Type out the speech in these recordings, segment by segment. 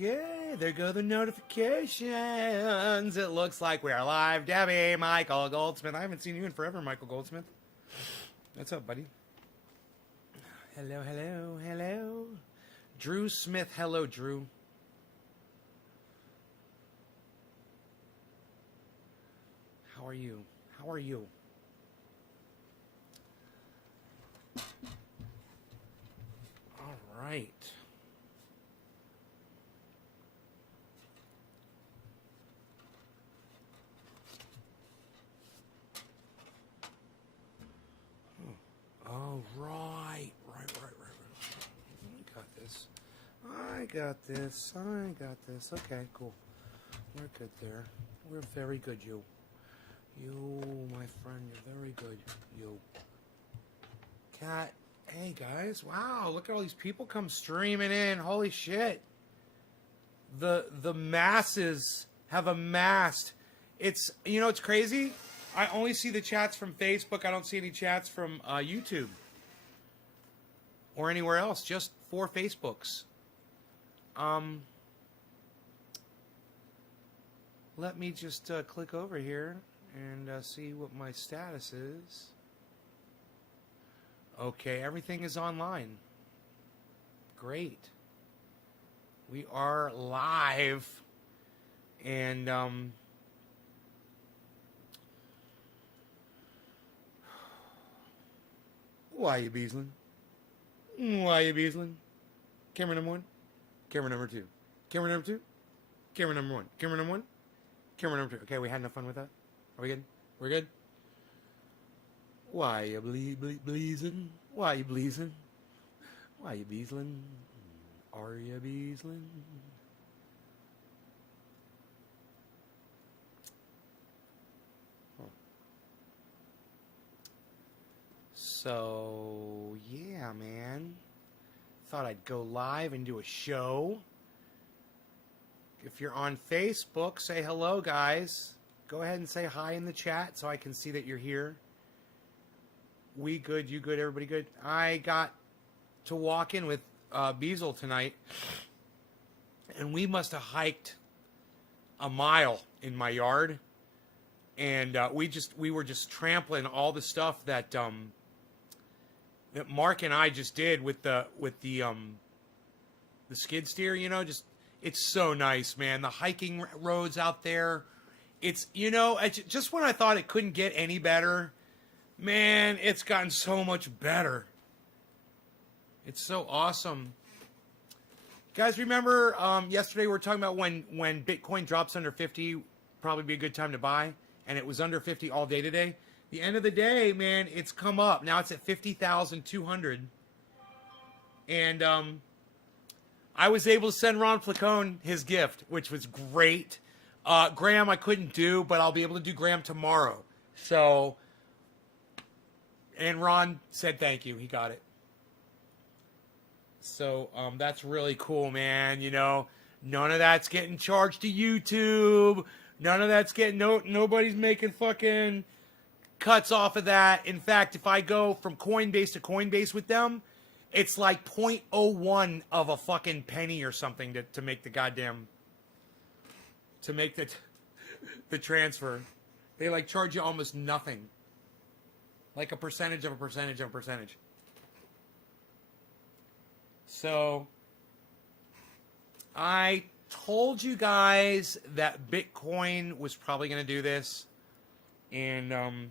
Okay, there go the notifications. It looks like we are live. Debbie, Michael Goldsmith. I haven't seen you in forever, Michael Goldsmith. What's up, buddy? Hello, hello, hello. Drew Smith. Hello, Drew. How are you? How are you? All right. Oh, right. I got this. Okay, cool. We're good there. We're very good, you. You, my friend, you're very good. You. Cat. Hey, guys. Wow, look at all these people come streaming in. Holy shit. The masses have amassed. It's, you know, it's crazy. I only see the chats from Facebook. I don't see any chats from YouTube or anywhere else. Just 4 Facebooks. Let me just click over here and see what my status is. Okay, everything is online. Great. We are live. And why you Beezlin? Why you Beezlin? Camera number 1. Camera number 2. Camera number 2. Camera number 1. Camera number 1. Camera number 2. Okay, we had enough fun with that? Are we good? We're good? Why you bleezin? Why you bleezin? Why you Beezlin? Are you Beezlin? So, yeah, man. Thought I'd go live and do a show. If you're on Facebook, say hello, guys. Go ahead and say hi in the chat so I can see that you're here. We good, you good, everybody good. I got to walk in with Beezlin tonight, and we must have hiked a mile in my yard, and we were just trampling all the stuff that that Mark and I just did with the skid steer. You know, just it's so nice, man. The hiking roads out there. It's, you know, just when I thought it couldn't get any better, man, it's gotten so much better. It's so awesome. Guys, remember yesterday we were talking about when Bitcoin drops under 50, probably be a good time to buy, and it was under 50 all day today. The end of the day, man, it's come up. Now it's at 50,200. And I was able to send Ron Flacone his gift, which was great. Graham I couldn't do, but I'll be able to do Graham tomorrow. So, and Ron said thank you. He got it. So that's really cool, man. You know, none of that's getting charged to YouTube. None of that's getting, nobody's making fucking cuts off of that. In fact, if I go from Coinbase to Coinbase with them, it's like 0.01 of a fucking penny or something to make the goddamn, to make the transfer. They like charge you almost nothing. Like a percentage of a percentage of a percentage. So, I told you guys that Bitcoin was probably going to do this. And,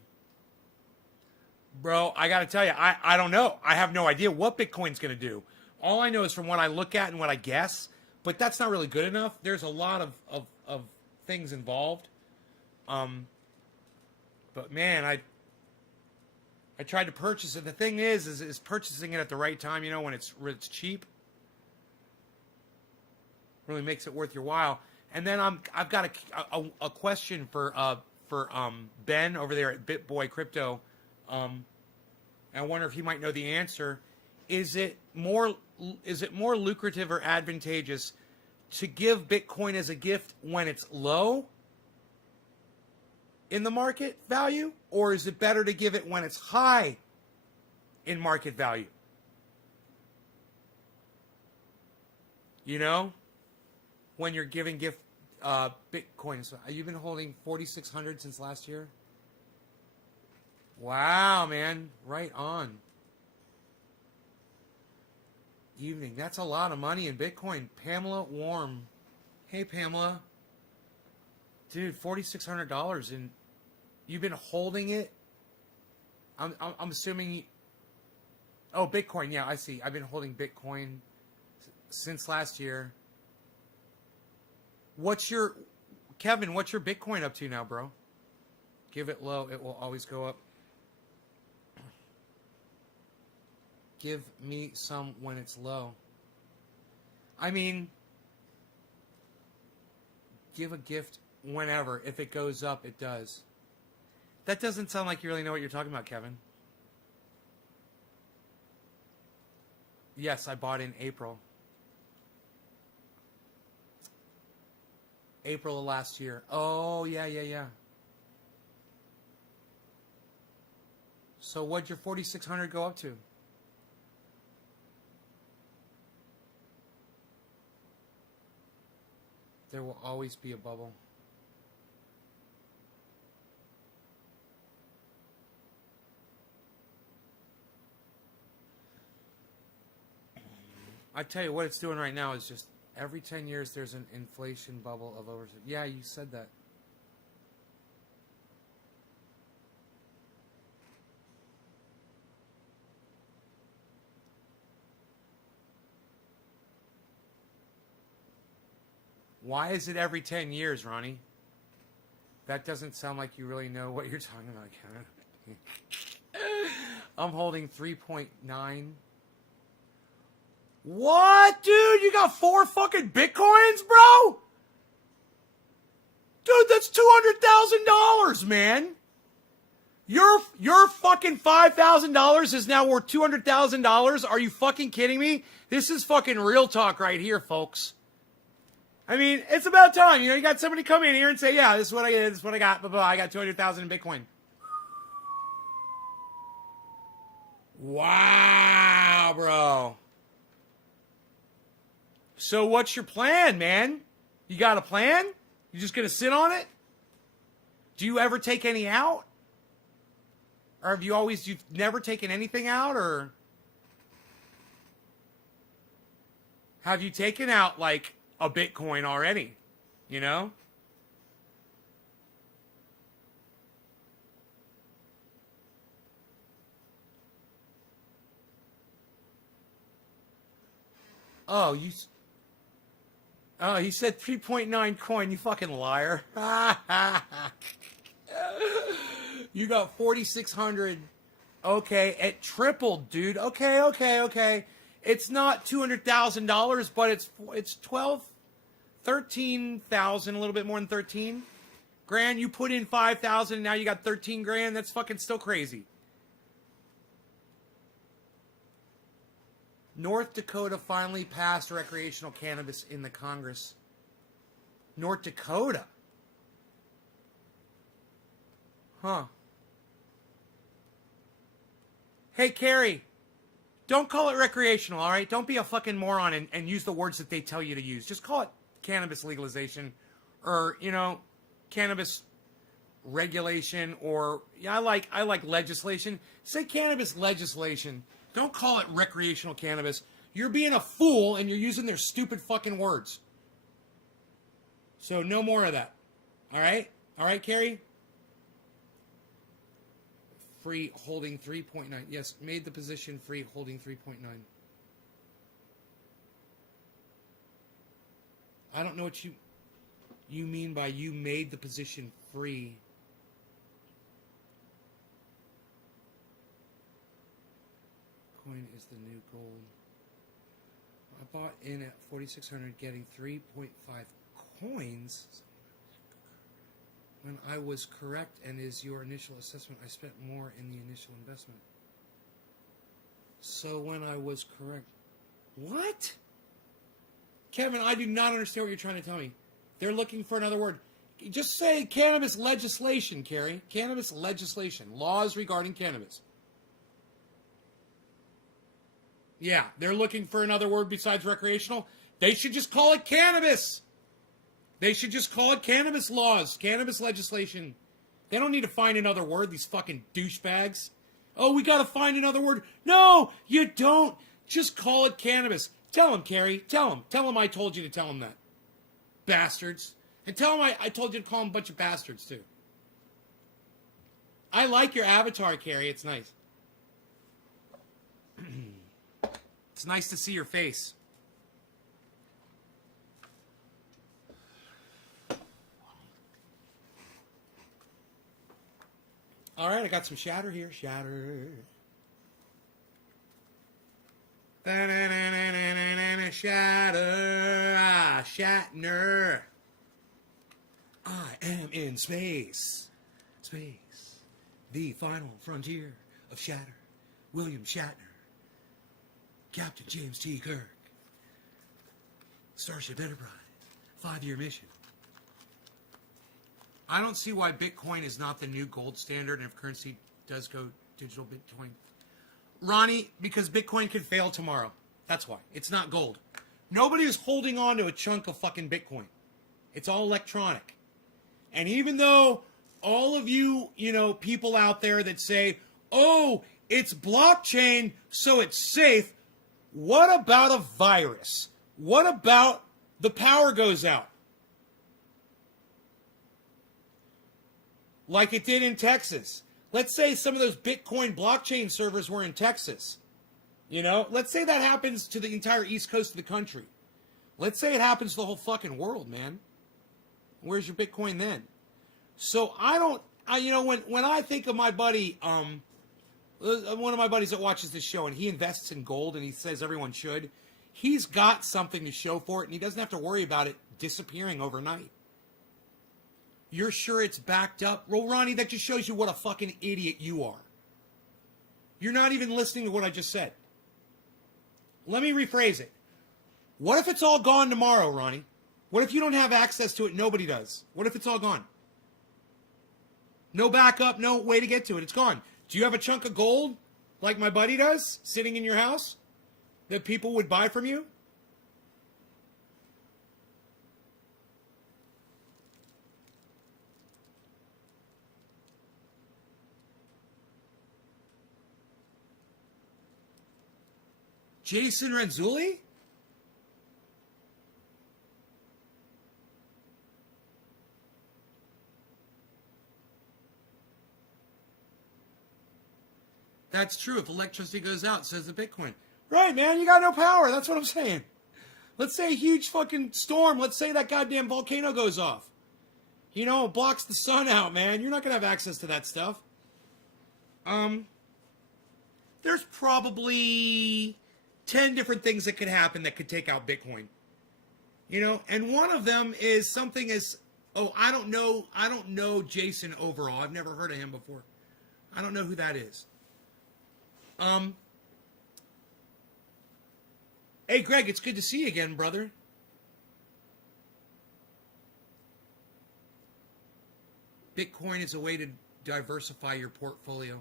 bro, I got to tell you, I don't know. I have no idea what Bitcoin's going to do. All I know is from what I look at and what I guess. But that's not really good enough. There's a lot of things involved. But, man, I tried to purchase it. The thing is purchasing it at the right time, you know, when it's cheap. Really makes it worth your while. And then I've got a question for Ben over there at BitBoy Crypto. I wonder if he might know the answer. Is it more lucrative or advantageous to give Bitcoin as a gift when it's low in the market value, or is it better to give it when it's high in market value? You know? when you're giving gift Bitcoin. So you've been holding 4,600 since last year? Wow, man. Right on. Evening. That's a lot of money in Bitcoin. Pamela Warm. Hey, Pamela. Dude, $4,600 and you've been holding it? I'm assuming... Oh, Bitcoin. Yeah, I see. I've been holding Bitcoin since last year. Kevin, what's your Bitcoin up to now, bro? Give it low. It will always go up. Give me some when it's low. I mean, give a gift whenever. If it goes up, it does. That doesn't sound like you really know what you're talking about, Kevin. Yes, I bought in April. April of last year. Oh, yeah. So what'd your 4,600 go up to? There will always be a bubble. I tell you what it's doing right now is just every 10 years there's an inflation bubble of over. Yeah, you said that. Why is it every 10 years, Ronnie? That doesn't sound like you really know what you're talking about, Kevin. I'm holding 3.9. What, dude? You got 4 fucking Bitcoins, bro? Dude, that's $200,000, man. Your fucking $5,000 is now worth $200,000. Are you fucking kidding me? This is fucking real talk right here, folks. I mean, it's about time. You know, you got somebody come in here and say, yeah, this is what I did, this is what I got, blah, blah, I got 200,000 in Bitcoin. Wow, bro. So what's your plan, man? You got a plan? You just gonna sit on it? Do you ever take any out? Or have you've never taken anything out, or have you taken out, like, a Bitcoin already, you know? Oh, he said 3.9 coin, you fucking liar. You got 4,600. Okay, it tripled, dude. Okay. It's not $200,000, but it's 13,000, a little bit more than 13 grand. You put in 5,000, now you got 13 grand. That's fucking still crazy. North Dakota finally passed recreational cannabis in the Congress. North Dakota. Huh. Hey, Carrie. Don't call it recreational, all right? Don't be a fucking moron and use the words that they tell you to use. Just call it cannabis legalization or, you know, cannabis regulation or, yeah, I like legislation. Say cannabis legislation. Don't call it recreational cannabis. You're being a fool and you're using their stupid fucking words. So no more of that. All right? All right, Carrie? Free holding 3.9. Yes, made the position free holding 3.9. I don't know what you mean by you made the position free. Coin is the new gold. I bought in at 4,600 getting 3.5 coins. When I was correct and is your initial assessment, I spent more in the initial investment. So when I was correct... What? Kevin, I do not understand what you're trying to tell me. They're looking for another word. Just say cannabis legislation, Carrie. Cannabis legislation. Laws regarding cannabis. Yeah, they're looking for another word besides recreational. They should just call it cannabis. They should just call it cannabis laws, cannabis legislation. They don't need to find another word, these fucking douchebags. Oh, we gotta find another word. No, you don't. Just call it cannabis. Tell him, Carrie. Tell him. Tell him I told you to tell him that. Bastards. And tell him I told you to call him a bunch of bastards, too. I like your avatar, Carrie. It's nice. It's nice to see your face. All right, I got some shatter here. Shatter. Shatter. Ah, Shatner. I am in space. Space. The final frontier of Shatter. William Shatner. Captain James T. Kirk. Starship Enterprise. 5-year mission. I don't see why Bitcoin is not the new gold standard, and if currency does go digital Bitcoin. Ronnie, because Bitcoin could fail tomorrow. That's why. It's not gold. Nobody is holding on to a chunk of fucking Bitcoin. It's all electronic. And even though all of you, people out there that say, oh, it's blockchain, so it's safe, what about a virus? What about the power goes out? Like it did in Texas. Let's say some of those Bitcoin blockchain servers were in Texas. Let's say that happens to the entire east coast of the country. Let's say it happens to the whole fucking world, man. Where's your Bitcoin then? So when I think of my buddy, one of my buddies that watches this show, and he invests in gold, and he says everyone should, he's got something to show for it, and he doesn't have to worry about it disappearing overnight. You're sure it's backed up? Well, Ronnie, that just shows you what a fucking idiot you are. You're not even listening to what I just said. Let me rephrase it. What if it's all gone tomorrow, Ronnie? What if you don't have access to it? Nobody does. What if it's all gone? No backup, no way to get to it. It's gone. Do you have a chunk of gold, like my buddy does, sitting in your house, that people would buy from you? Jason Renzulli? That's true. If electricity goes out, says the Bitcoin. Right, man. You got no power. That's what I'm saying. Let's say a huge fucking storm. Let's say that goddamn volcano goes off. It blocks the sun out, man. You're not going to have access to that stuff. There's probably 10 different things that could happen that could take out Bitcoin. And one of them is something as, I don't know Jason overall. I've never heard of him before. I don't know who that is. Hey, Greg, it's good to see you again, brother. Bitcoin is a way to diversify your portfolio.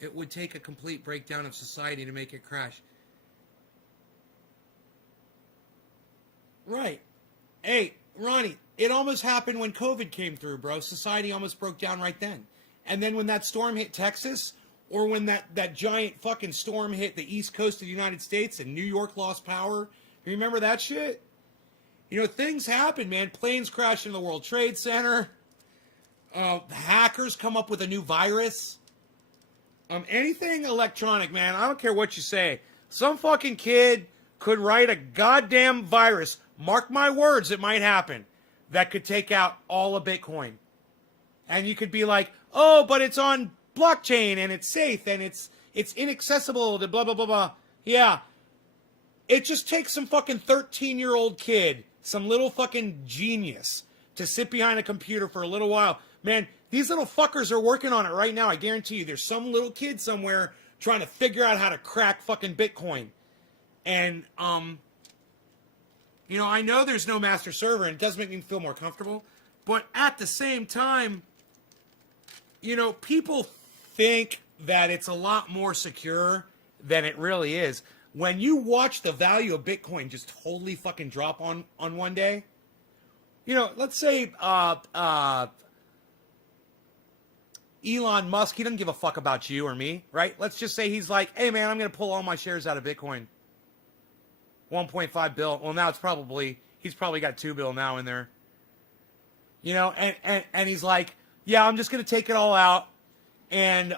It would take a complete breakdown of society to make it crash. Right. Hey, Ronnie, it almost happened when COVID came through, bro. Society almost broke down right then. And then when that storm hit Texas, or when that giant fucking storm hit the east coast of the United States and New York lost power, you remember that shit? Things happen, man. Planes crash into the World Trade Center. The hackers come up with a new virus. Anything electronic, man. I don't care what you say. Some fucking kid could write a goddamn virus. Mark my words, it might happen. That could take out all of Bitcoin. And you could be like, oh, but it's on blockchain and it's safe and it's inaccessible to blah, blah, blah, blah. Yeah. It just takes some fucking 13-year-old kid, some little fucking genius, to sit behind a computer for a little while. Man, these little fuckers are working on it right now. I guarantee you there's some little kid somewhere trying to figure out how to crack fucking Bitcoin. And, I know there's no master server and it does make me feel more comfortable. But at the same time, people think that it's a lot more secure than it really is. When you watch the value of Bitcoin just totally fucking drop on one day, You know, let's say Elon Musk, he doesn't give a fuck about you or me, right? Let's just say he's like, hey, man, I'm going to pull all my shares out of Bitcoin. 1.5 bill. Well, now he's probably got 2 bill now in there. You know, and he's like, yeah, I'm just going to take it all out and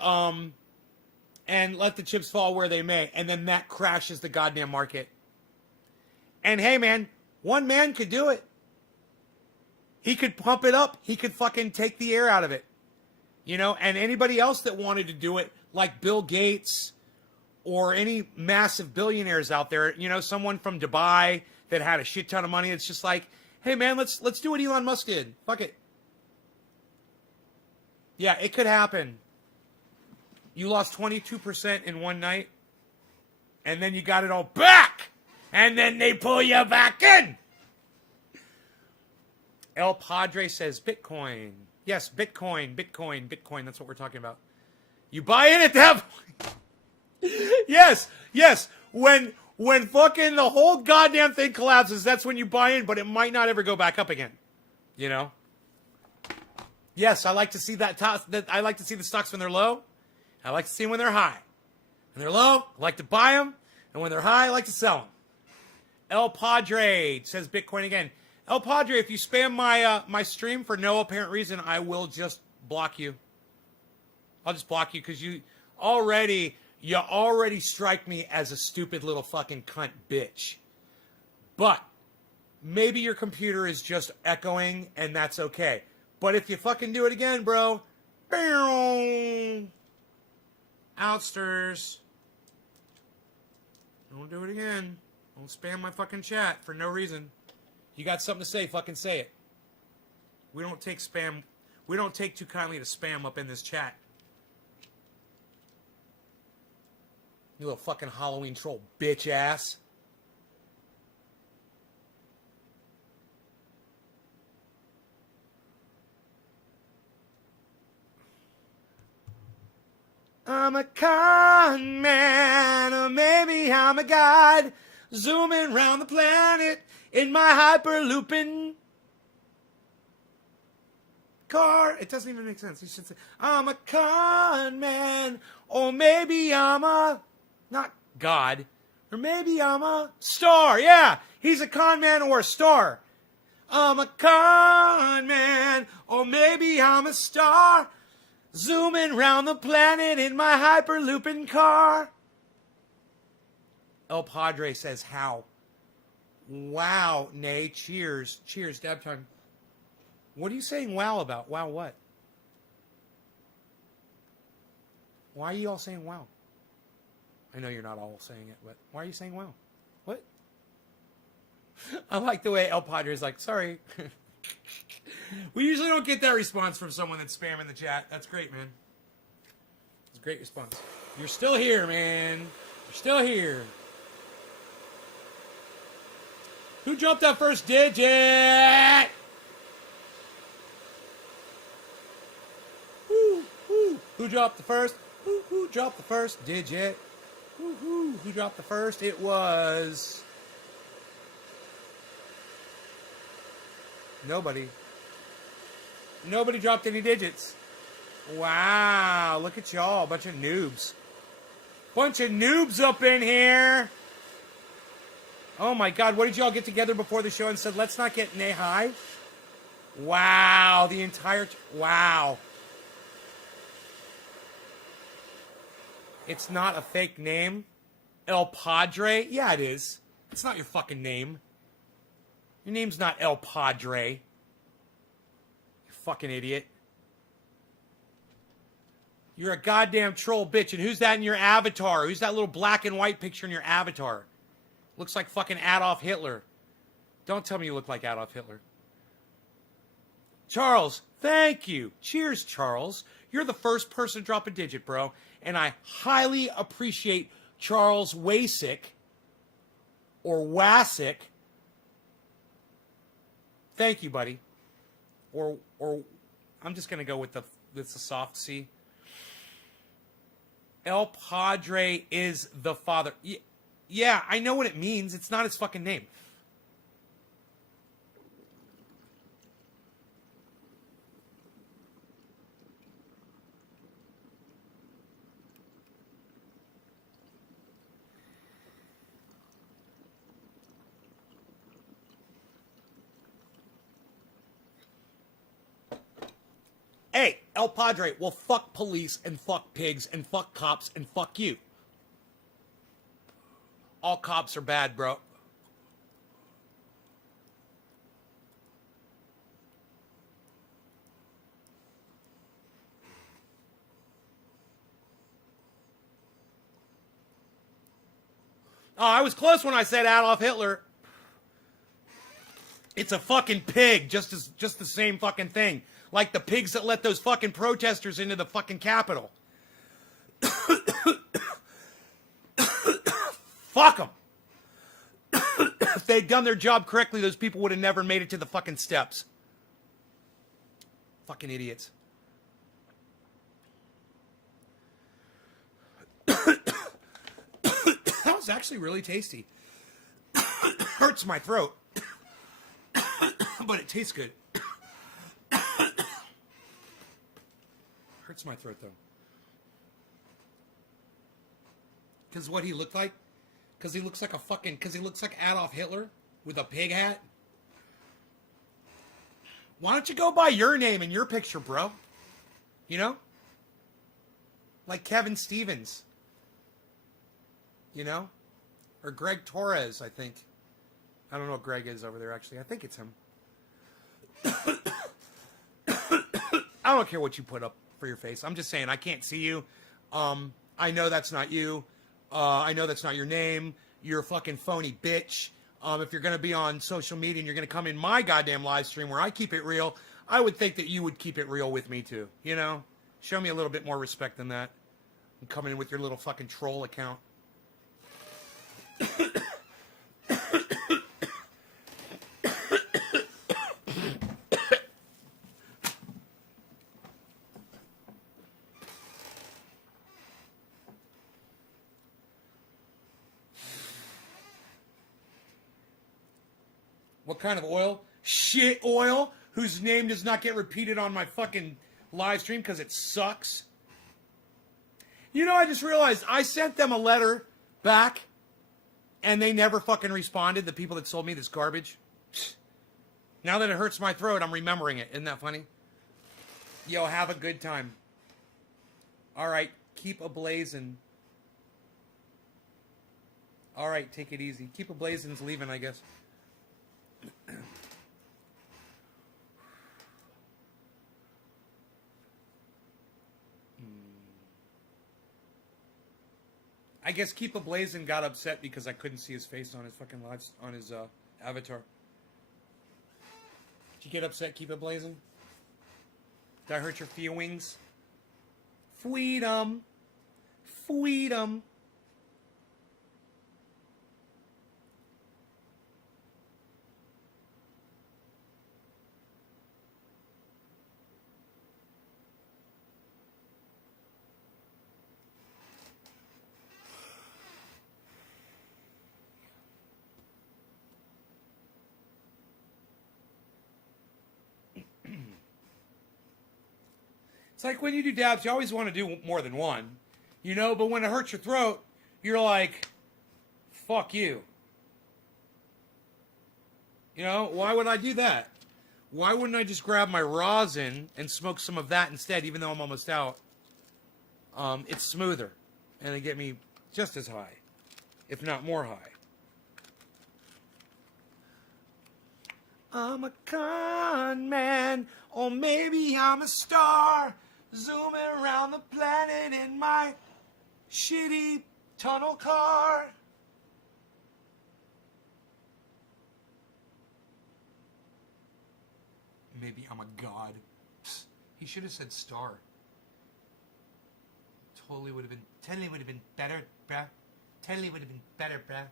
let the chips fall where they may. And then that crashes the goddamn market. And hey, man, one man could do it. He could pump it up. He could fucking take the air out of it. You know, and anybody else that wanted to do it, like Bill Gates or any massive billionaires out there, you know, someone from Dubai that had a shit ton of money, it's just like, hey, man, let's do what Elon Musk did. Fuck it. Yeah, it could happen. You lost 22% in one night, and then you got it all back, and then they pull you back in. El Padre says Bitcoin. Yes, Bitcoin. That's what we're talking about. You buy in at that point. Yes. When fucking the whole goddamn thing collapses, that's when you buy in, but it might not ever go back up again. You know? Yes, I like to see that. I like to see the stocks when they're low. I like to see them when they're high. When they're low, I like to buy them, and when they're high, I like to sell them. El Padre says Bitcoin again. El Padre, if you spam my stream for no apparent reason, I will just block you. I'll just block you because you already strike me as a stupid little fucking cunt bitch. But maybe your computer is just echoing, and that's okay. But if you fucking do it again, bro, outsters. Don't do it again. Don't spam my fucking chat for no reason. You got something to say, fucking say it. We don't take spam. We don't take too kindly to spam up in this chat. You little fucking Halloween troll bitch ass. I'm a con man, or maybe I'm a god, zooming around the planet in my hyperlooping car. It doesn't even make sense. You should say, I'm a con man, or maybe I'm a, not God, or maybe I'm a star. Yeah, he's a con man or a star. I'm a con man, or maybe I'm a star, zooming round the planet in my hyperlooping car. El Padre says, how? Wow, nay, cheers. Cheers, dab time. What are you saying wow about? Wow what? Why are you all saying wow? I know you're not all saying it, but why are you saying wow? What? I like the way El Padre is like, sorry. We usually don't get that response from someone that's spamming the chat. That's great, man. It's a great response. You're still here, man. You're still here. Who dropped that first digit? Who dropped the first? Who dropped the first digit? Who dropped the first? It was nobody. Nobody dropped any digits. Wow, look at y'all, bunch of noobs. Bunch of noobs up in here. Oh my God, what did y'all get together before the show and said, let's not get nay high? Wow, the entire, wow. It's not a fake name. El Padre? Yeah, it is. It's not your fucking name. Your name's not El Padre. You fucking idiot. You're a goddamn troll bitch. And who's that in your avatar? Who's that little black and white picture in your avatar? Looks like fucking Adolf Hitler. Don't tell me you look like Adolf Hitler. Charles, thank you. Cheers, Charles. You're the first person to drop a digit, bro. And I highly appreciate Charles Wasick or Wasick. Thank you, buddy. Or I'm just going to go with the soft C. El Padre is the father. Yeah, I know what it means. It's not his fucking name. Hey, El Padre, well, fuck police and fuck pigs and fuck cops and fuck you. All cops are bad, bro. Oh, I was close when I said Adolf Hitler. It's a fucking pig, just the same fucking thing. Like the pigs that let those fucking protesters into the fucking Capitol. Fuck them. If they'd done their job correctly, those people would have never made it to the fucking steps. Fucking idiots. That was actually really tasty. Hurts my throat. But it tastes good. Hurts my throat though. Because what he looked like? Because he looks like a fucking... Because he looks like Adolf Hitler with a pig hat? Why don't you go by your name and your picture, bro? You know? Like Kevin Stevens. You know? Or Greg Torres, I think. I don't know what Greg is over there, actually. I think it's him. I don't care what you put up for your face. I'm just saying, I can't see you. I know that's not you. I know that's not your name. You're a fucking phony bitch. If you're going to be on social media and you're going to come in my goddamn live stream where I keep it real, I would think that you would keep it real with me too. You know? Show me a little bit more respect than that. I'm coming in with your little fucking troll account. What kind of oil? Shit oil, whose name does not get repeated on my fucking live stream because it sucks. You know, I just realized I sent them a letter back and they never fucking responded, the people that sold me this garbage. Now that it hurts my throat, I'm remembering it. Isn't that funny? Yo, have a good time. All right, keep ablazing. All right, take it easy. Keep ablazin's leaving, I guess. I guess Keep a Blazin' got upset because I couldn't see his face on his fucking live, on his avatar. Did you get upset, Keep a Blazin'? Did I hurt your feelings? Freedom. Freedom. It's like when you do dabs, you always want to do more than one, you know, but when it hurts your throat, you're like, fuck you. You know, why would I do that? Why wouldn't I just grab my rosin and smoke some of that instead, even though I'm almost out? It's smoother, and it get me just as high, if not more high. I'm a con man, or maybe I'm a star, zooming around the planet in my shitty tunnel car. Maybe I'm a god. Psst, he should have said star. Totally would have been better, bruh. Totally would have been better, bruh.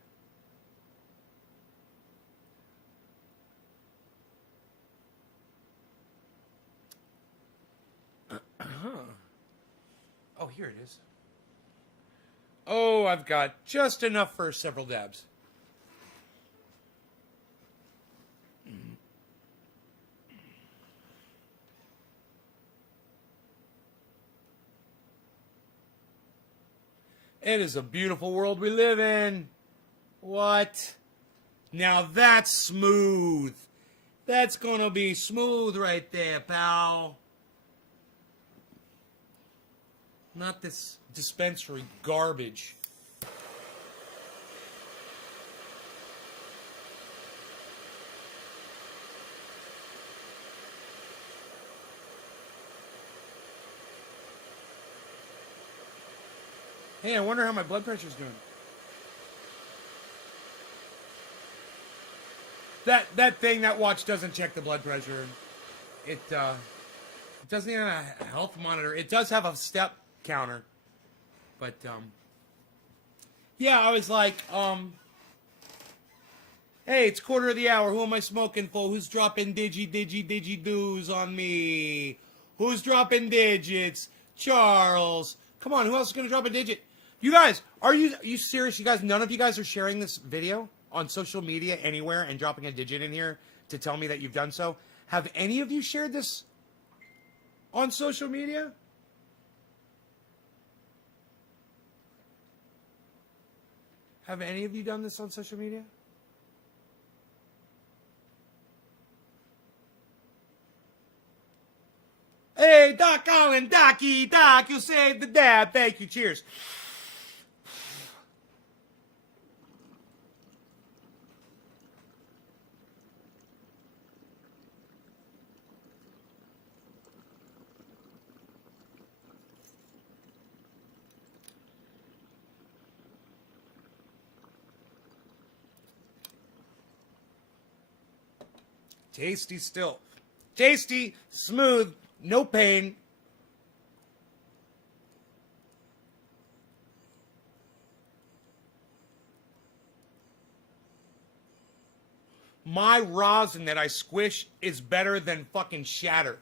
Oh, here it is. Oh, I've got just enough for several dabs. It is a beautiful world we live in. What? Now that's smooth. That's gonna be smooth right there, pal. Not this dispensary garbage. Hey, I wonder how my blood pressure's doing. That watch doesn't check the blood pressure. It doesn't even have a health monitor. It does have a step counter. But, yeah, I was like, hey, it's quarter of the hour. Who am I smoking for? Who's dropping digi-doos on me? Who's dropping digits? Charles. Come on, who else is going to drop a digit? You guys, are you serious? You guys, none of you guys are sharing this video on social media anywhere and dropping a digit in here to tell me that you've done so? Have any of you shared this on social media? Have any of you done this on social media? Hey, Doc Collin, Docky, Doc, you saved the dab. Thank you. Cheers. Tasty still. Tasty, smooth, no pain. My rosin that I squish is better than fucking shatter.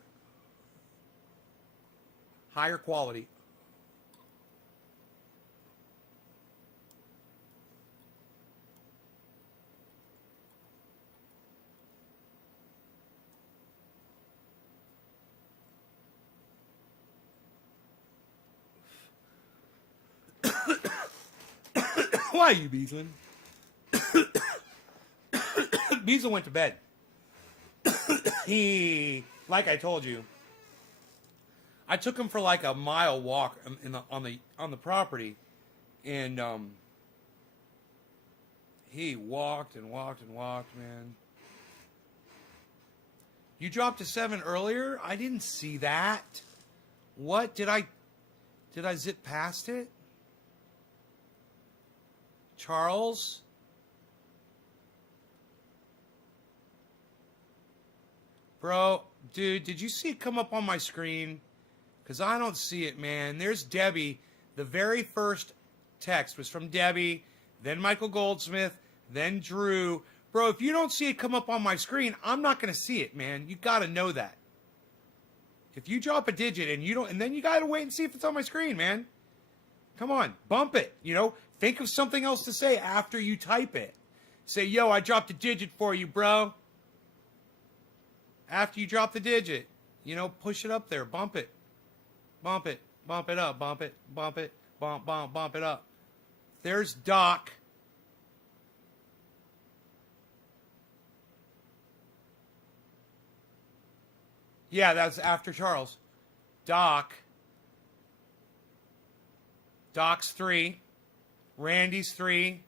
Higher quality. Why, you Beezlin? Beezlin went to bed. Like I told you, I took him for like a mile walk on the property, and he walked and walked and walked, man. You dropped to 7 earlier? I didn't see that. What? Did I zip past it? Charles? Bro, dude, did you see it come up on my screen? Because I don't see it, man. There's Debbie. The very first text was from Debbie, then Michael Goldsmith, then Drew. Bro, if you don't see it come up on my screen, I'm not going to see it, man. You got to know that. If you drop a digit and you don't, and then you got to wait and see if it's on my screen, man. Come on, bump it, you know? Think of something else to say after you type it. Say, yo, I dropped a digit for you, bro. After you drop the digit, you know, push it up there, bump it. Bump it, bump it up, bump it, bump it, bump it up. There's Doc. Yeah, that's after Charles. Doc. Doc's 3. Randy's 3.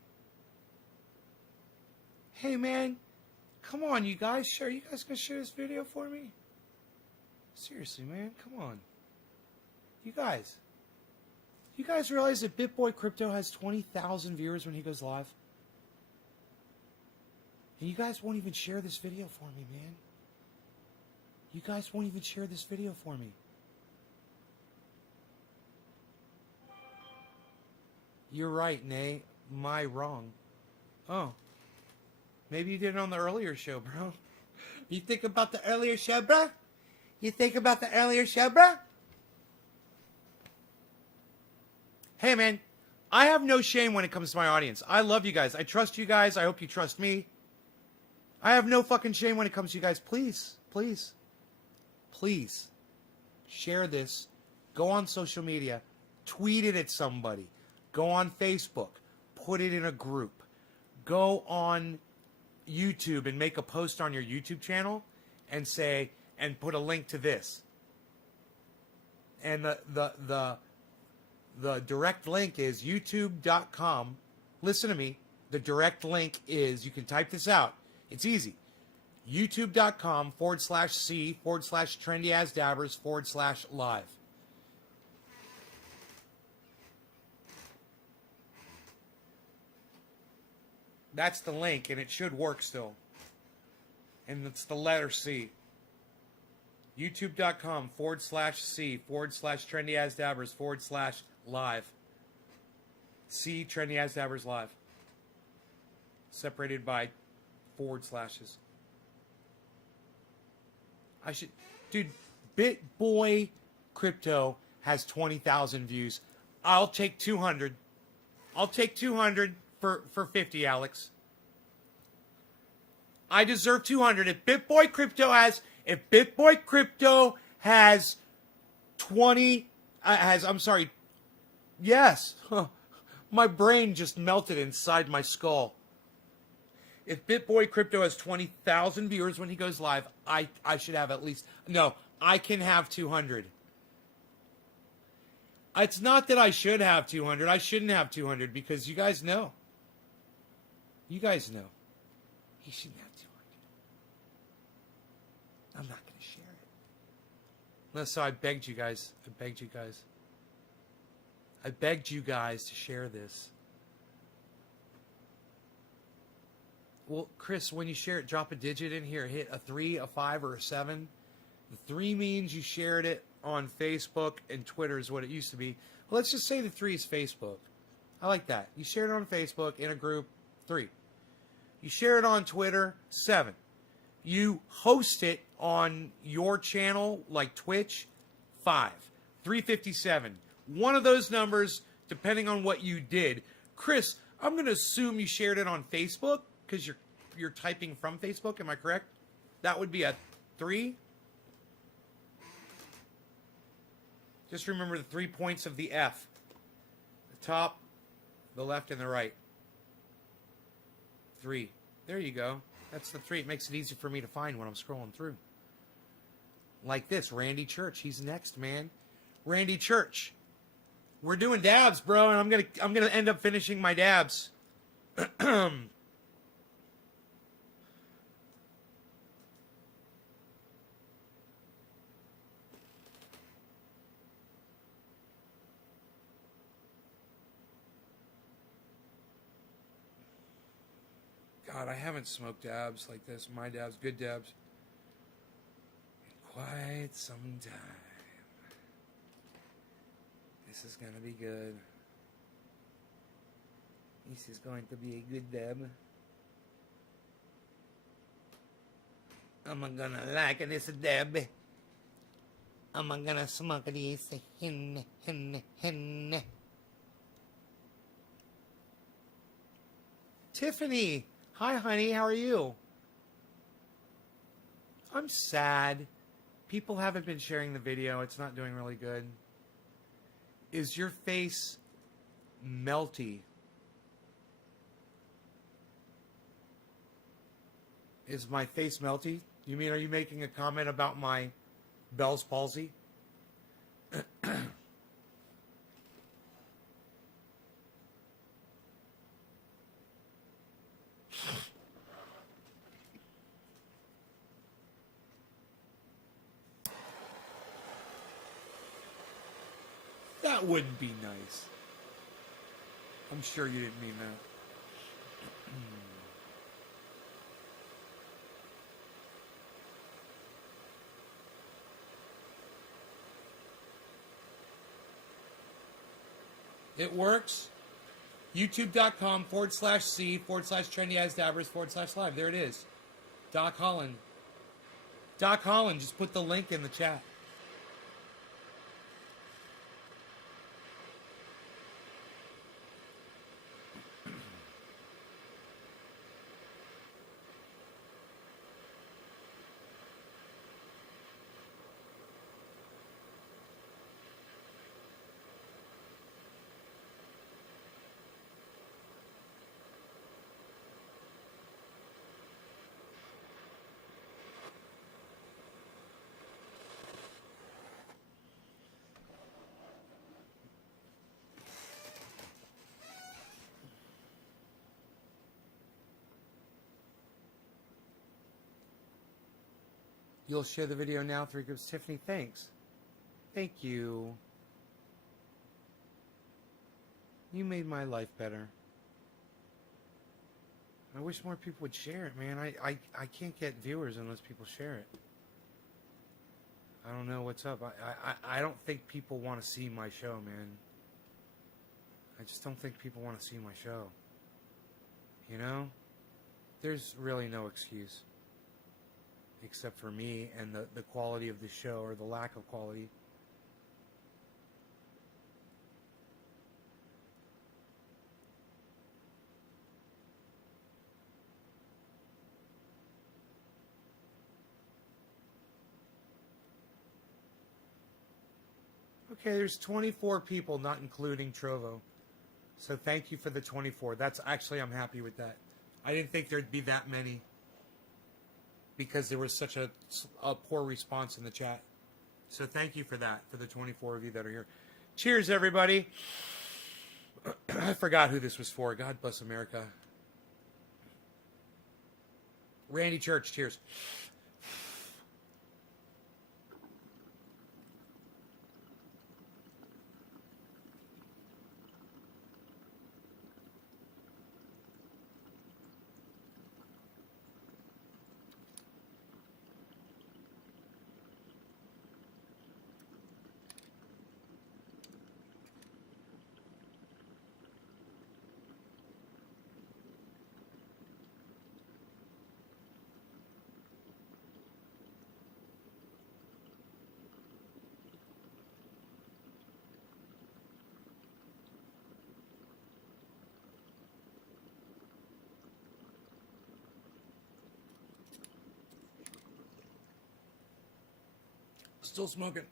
Hey, man. Come on, you guys. Sure, you guys gonna share this video for me? Seriously, man. Come on. You guys realize that BitBoy Crypto has 20,000 viewers when he goes live? And you guys won't even share this video for me, man. You guys won't even share this video for me. You're right, Nay. My wrong. Oh. Maybe you did it on the earlier show, bro. You think about the earlier show, bro? You think about the earlier show, bro? Hey, man. I have no shame when it comes to my audience. I love you guys. I trust you guys. I hope you trust me. I have no fucking shame when it comes to you guys. Please, please, please share this. Go on social media. Tweet it at somebody. Go on Facebook. Put it in a group. Go on YouTube and make a post on your YouTube channel and say, and put a link to this. And The direct link is youtube.com. Listen to me. The direct link is, you can type this out. It's easy. youtube.com/C/trendyasdabbers/live. That's the link, and it should work still. And it's the letter C. youtube.com/C/trendyasdabbers/live. C trendyasdabbers live. Separated by forward slashes. I should, dude. BitBoy Crypto has 20,000 views. I'll take 200. I'll take 200 for 50, Alex. I deserve 200. If BitBoy Crypto has 20, I'm sorry. Yes. My brain just melted inside my skull. If BitBoy Crypto has 20,000 viewers when he goes live, I should have at least... No, I can have 200. It's not that I should have 200. I shouldn't have 200 because you guys know. You guys know. He shouldn't have 200. I'm not going to share it. No, so I begged you guys. I begged you guys to share this. Well, Chris, when you share it, drop a digit in here. Hit a 3, a 5, or a 7. The 3 means you shared it on Facebook, and Twitter is what it used to be. Well, let's just say the 3 is Facebook. I like that. You shared it on Facebook in a group, 3. You share it on Twitter, 7. You host it on your channel, like Twitch, 5. 357. One of those numbers, depending on what you did. Chris, I'm going to assume you shared it on Facebook, because you're typing from Facebook, am I correct? That would be a 3. Just remember the 3 points of the F. The top, the left, and the right. 3. There you go. That's the 3. It makes it easy for me to find when I'm scrolling through. Like this, Randy Church. He's next, man. Randy Church. We're doing dabs, bro, and I'm gonna end up finishing my dabs. God, I haven't smoked dabs like this. My dabs, good dabs, in quite some time. This is gonna be good. This is going to be a good dab. I'm gonna like this dab. I'm gonna smoke this. Tiffany. Hi, honey. How are you? I'm sad. People haven't been sharing the video. It's not doing really good. Is your face melty? Is my face melty? You mean, are you making a comment about my Bell's palsy? That wouldn't be nice. I'm sure you didn't mean that. It works. YouTube.com/C/trendyasdabbers/live. There it is. Doc Holland. Doc Holland, just put the link in the chat. You'll share the video now. 3 groups. Tiffany, thanks. Thank you. You made my life better. I wish more people would share it, man. I can't get viewers unless people share it. I don't know what's up. I don't think people want to see my show, man. I just don't think people want to see my show. You know? There's really no excuse. Except for me and the quality of the show, or the lack of quality. Okay, there's 24 people, not including Trovo. So thank you for the 24. That's actually, I'm happy with that. I didn't think there'd be that many, because there was such a poor response in the chat. So thank you for that, for the 24 of you that are here. Cheers, everybody. I forgot who this was for. God bless America. Randy Church, cheers. Still smoking.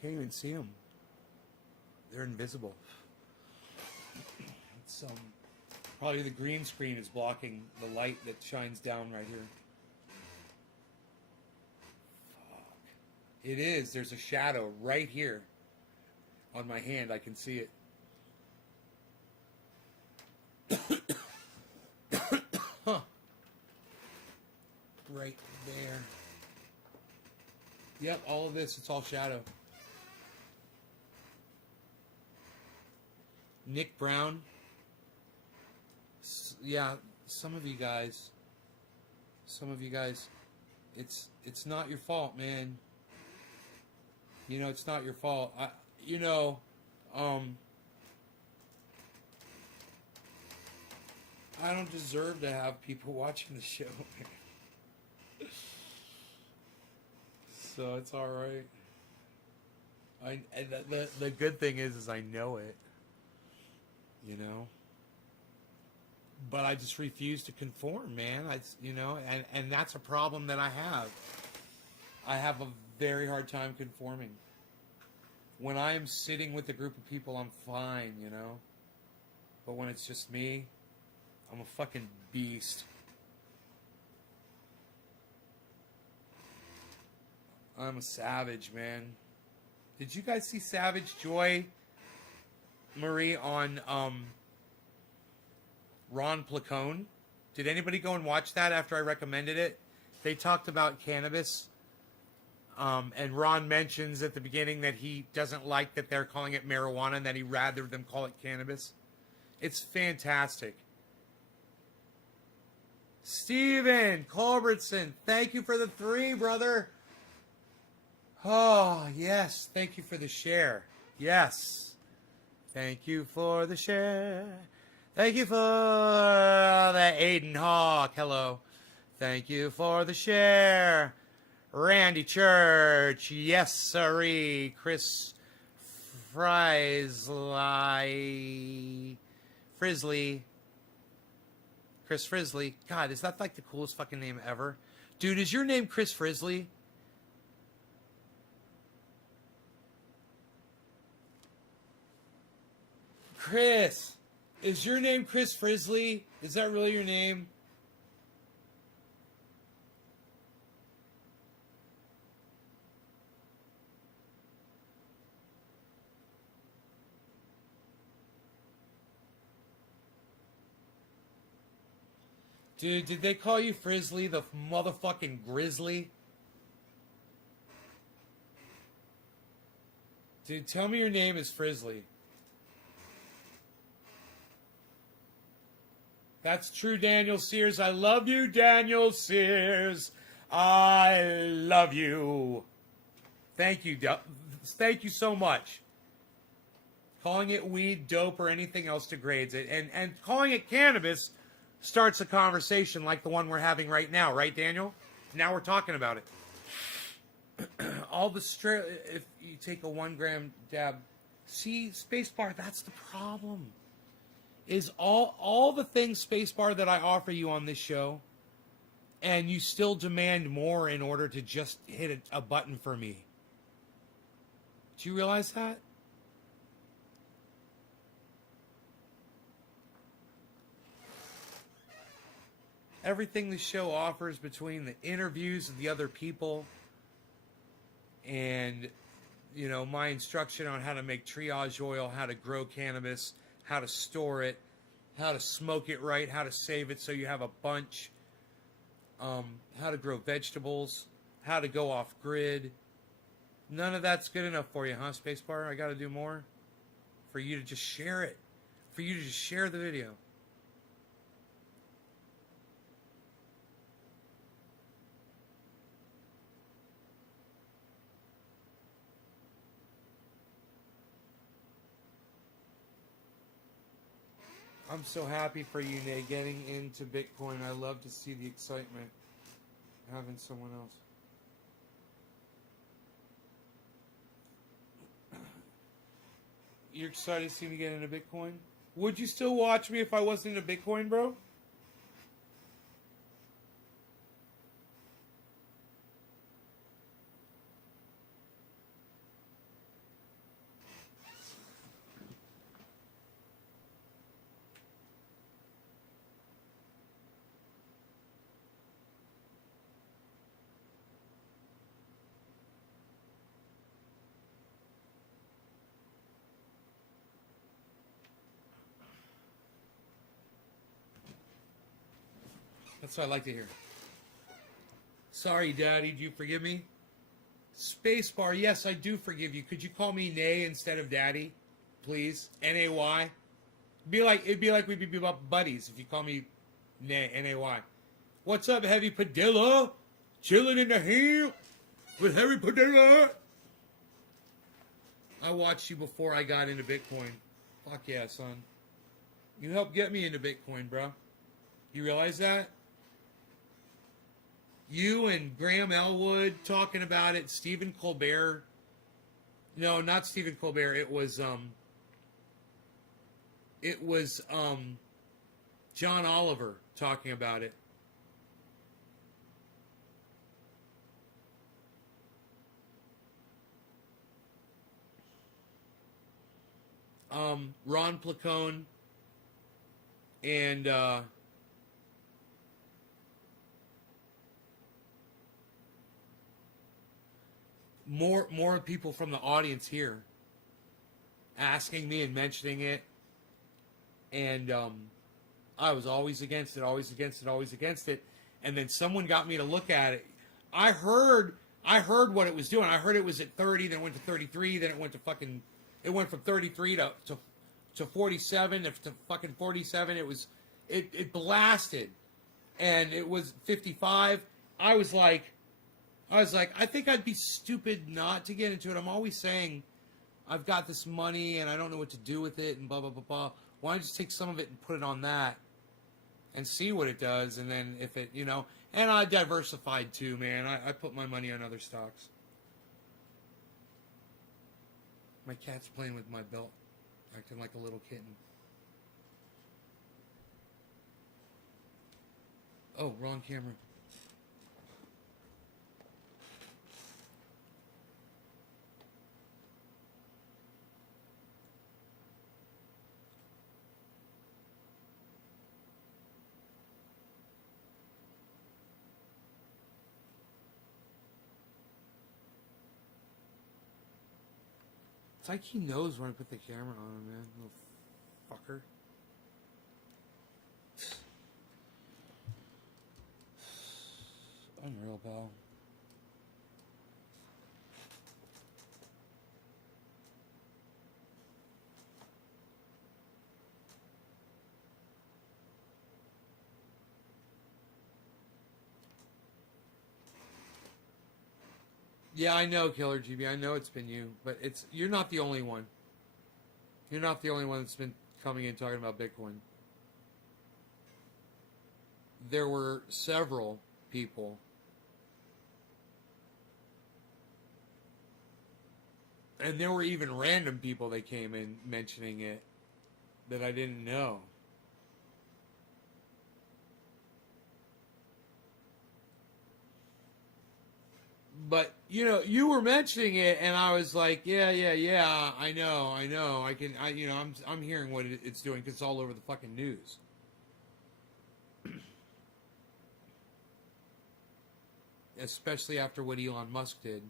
Can't even see them. They're invisible. It's probably the green screen is blocking the light that shines down right here. Fuck. It is. There's a shadow right here on my hand. I can see it. Huh. Right there. Yep, all of this, it's all shadow. Nick Brown. Yeah, some of you guys, it's not your fault, man. You know, it's not your fault. I don't deserve to have people watching the show, man. So it's all right. The good thing is I know it. You know. But I just refuse to conform, man. And that's a problem that I have. I have a very hard time conforming. When I am sitting with a group of people, I'm fine, you know. But when it's just me, I'm a fucking beast. I'm a savage, man. Did you guys see Savage Joy, Marie, on Ron Placone? Did anybody go and watch that after I recommended it? They talked about cannabis. And Ron mentions at the beginning that he doesn't like that they're calling it marijuana and that he'd rather them call it cannabis. It's fantastic. Steven Culbertson, thank you for the 3, brother. Oh, yes. Thank you for the share. Yes. Thank you for the share. Thank you for the Aiden Hawk. Hello. Thank you for the share. Randy Church. Yes, sirree. Chris Frisley. Chris Frisley. God, is that like the coolest fucking name ever? Dude, is your name Chris Frisley? Chris, is your name Chris Frisley? Is that really your name? Dude, did they call you Frizzly, the motherfucking Grizzly? Dude, tell me your name is Frizzly. That's true, Daniel Sears. I love you, Daniel Sears. I love you. Thank you. Thank you so much. Calling it weed, dope, or anything else degrades it. And calling it cannabis starts a conversation like the one we're having right now. Right, Daniel? Now we're talking about it. All the straight... If you take a 1 gram dab... See, spacebar, that's the problem. Is all the things, spacebar, that I offer you on this show, and you still demand more in order to just hit a button for me. Do you realize that? Everything the show offers, between the interviews of the other people and, you know, my instruction on how to make triage oil, how to grow cannabis, how to store it, how to smoke it right, how to save it so you have a bunch, how to grow vegetables, how to go off grid. None of that's good enough for you, huh, Spacebar? I got to do more for you to just share it, for you to just share the video. I'm so happy for you, Nate, getting into Bitcoin. I love to see the excitement having someone else. You're excited to see me get into Bitcoin? Would you still watch me if I wasn't into Bitcoin, bro? That's what I like to hear. Sorry, Daddy, do you forgive me? Spacebar, yes, I do forgive you. Could you call me Nay instead of Daddy, please? N-A-Y. It'd be like we'd be buddies if you call me Nay, N-A-Y. What's up, Heavy Padilla? Chilling in the hill with Heavy Padilla. I watched you before I got into Bitcoin. Fuck yeah, son. You helped get me into Bitcoin, bro. You realize that? You and Graham Elwood talking about it. Stephen Colbert. No, not Stephen Colbert. It was John Oliver talking about it. Ron Placone and more people from the audience here asking me and mentioning it, and I was always against it, always against it, always against it, and then someone got me to look at it. I heard what it was doing. I heard it was at 30, then it went to 33, then it went from 33 to 47 to fucking 47. It blasted, and it was 55. I was like, I think I'd be stupid not to get into it. I'm always saying, I've got this money and I don't know what to do with it and blah, blah, blah, blah. Why don't I just take some of it and put it on that and see what it does? And then if it, you know, and I diversified too, man. I put my money on other stocks. My cat's playing with my belt, acting like a little kitten. Oh, wrong camera. It's like he knows when I put the camera on him, man. Little fucker. Unreal, pal. Yeah, I know, Killer GB. I know it's been you, but you're not the only one. You're not the only one that's been coming in talking about Bitcoin. There were several people. And there were even random people that came in mentioning it that I didn't know. But, you know, you were mentioning it, and I was like, yeah, I know. I'm hearing what it's doing because it's all over the fucking news. Especially after what Elon Musk did.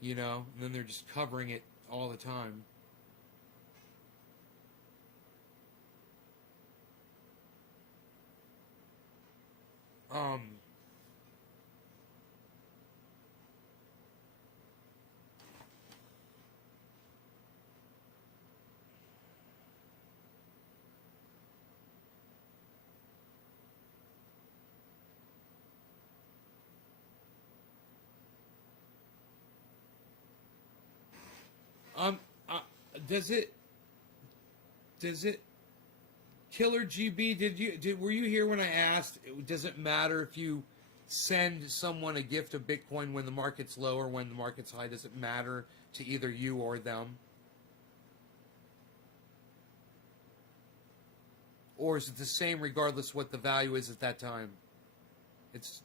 You know, and then they're just covering it all the time. Um, uh, does it, Killer GB, were you here when I asked, does it matter if you send someone a gift of Bitcoin when the market's low or when the market's high? Does it matter to either you or them? Or is it the same regardless what the value is at that time? It's...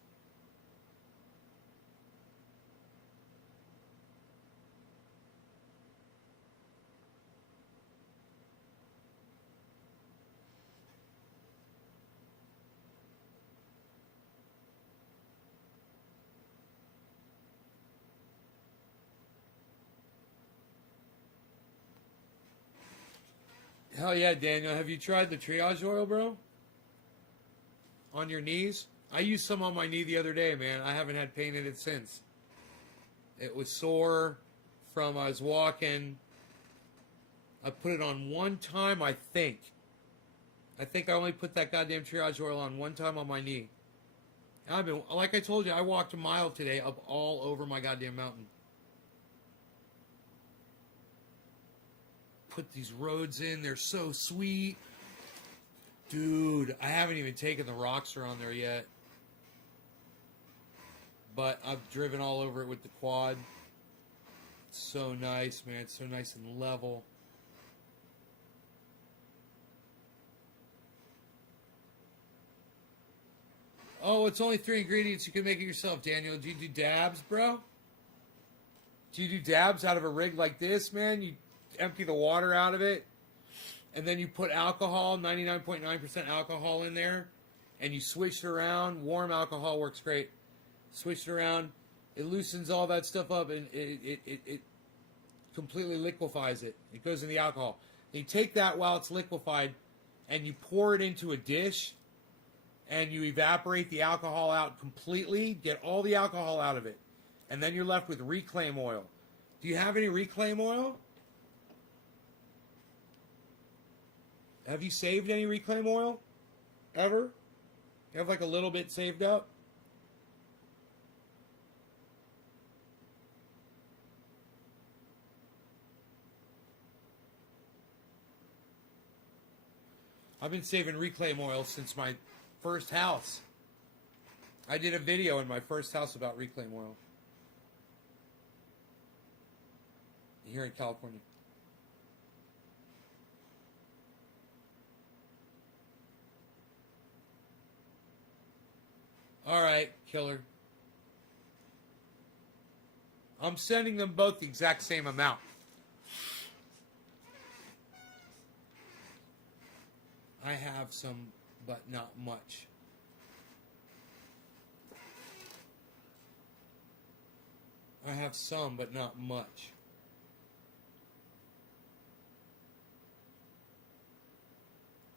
Hell yeah, Daniel. Have you tried the triage oil, bro? On your knees? I used some on my knee the other day, man. I haven't had pain in it since. It was sore from I was walking. I put it on one time, I think. I think I only put that goddamn triage oil on one time on my knee. I've been, like I told you, I walked a mile today up all over my goddamn mountain. Put these roads in, they're so sweet. Dude, I haven't even taken the rocks around there yet. But I've driven all over it with the quad. It's so nice, man. It's so nice and level. Oh, it's only 3 ingredients. You can make it yourself, Daniel. Do you do dabs, bro? Do you do dabs out of a rig like this, man? You empty the water out of it, and then you put alcohol, 99.9% alcohol in there, and you switch it around. Warm alcohol works great. Switch it around. It loosens all that stuff up, and it completely liquefies it. It goes in the alcohol. And you take that while it's liquefied, and you pour it into a dish, and you evaporate the alcohol out completely, get all the alcohol out of it, and then you're left with reclaim oil. Do you have any reclaim oil? Have you saved any reclaim oil? Ever? You have like a little bit saved up? I've been saving reclaim oil since my first house. I did a video in my first house about reclaim oil. Here in California. All right, killer. I'm sending them both the exact same amount. I have some, but not much. I have some, but not much.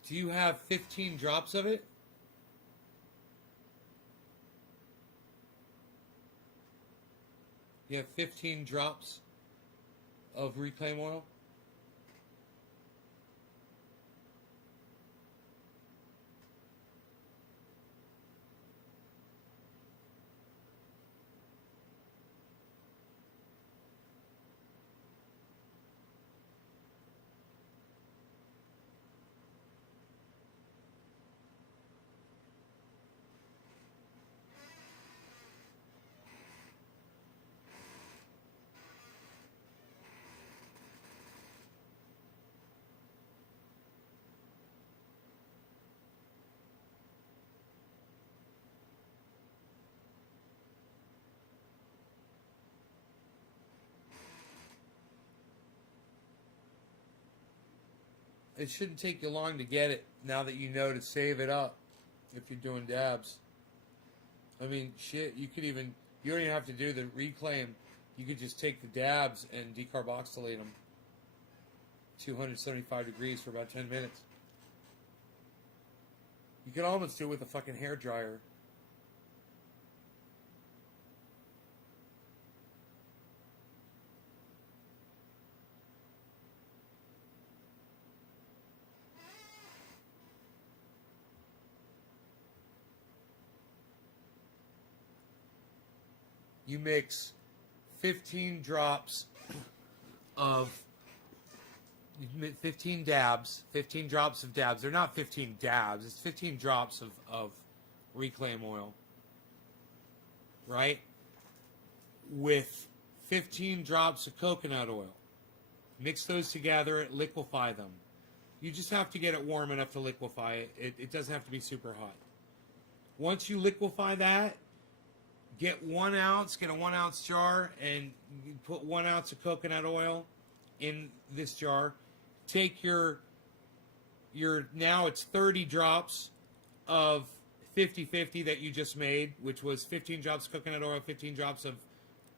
Do you have 15 drops of it? You have 15 drops of reclaim oil? It shouldn't take you long to get it now that you know to save it up if you're doing dabs. I mean, shit, you don't even have to do the reclaim. You could just take the dabs and decarboxylate them 275 degrees for about 10 minutes. You could almost do it with a fucking hair dryer. You mix 15 drops of 15 dabs, 15 drops of dabs. They're not 15 dabs. It's 15 drops of reclaim oil, right? With 15 drops of coconut oil. Mix those together, liquefy them. You just have to get it warm enough to liquefy it. It doesn't have to be super hot. Once you liquefy that, get 1 ounce, get a 1 ounce jar, and you put 1 ounce of coconut oil in this jar. Take your now it's 30 drops of 50-50 that you just made, which was 15 drops of coconut oil, 15 drops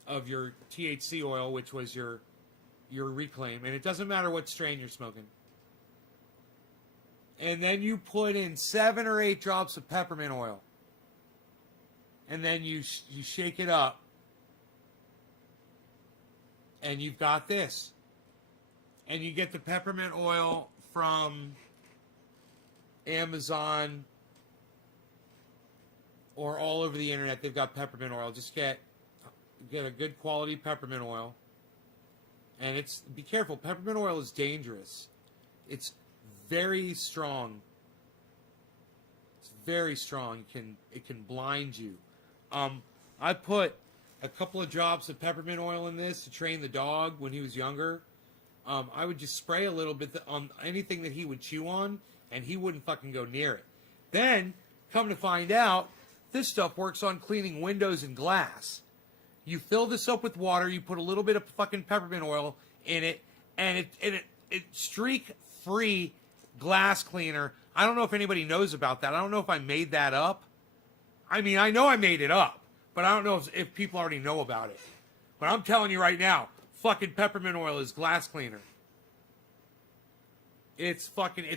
of your THC oil, which was your reclaim. And it doesn't matter what strain you're smoking. And then you put in 7 or 8 drops of peppermint oil. And then you shake it up, and you've got this. And you get the peppermint oil from Amazon or all over the internet. They've got peppermint oil. Just get a good quality peppermint oil. And be careful. Peppermint oil is dangerous. It's very strong. It's very strong. It can blind you. I put a couple of drops of peppermint oil in this to train the dog when he was younger. I would just spray a little bit on anything that he would chew on, and he wouldn't fucking go near it. Then, come to find out, this stuff works on cleaning windows and glass. You fill this up with water, you put a little bit of fucking peppermint oil in it, and it streak-free glass cleaner. I don't know if anybody knows about that. I don't know if I made that up. I mean, I know I made it up, but I don't know if people already know about it. But I'm telling you right now, fucking peppermint oil is glass cleaner. It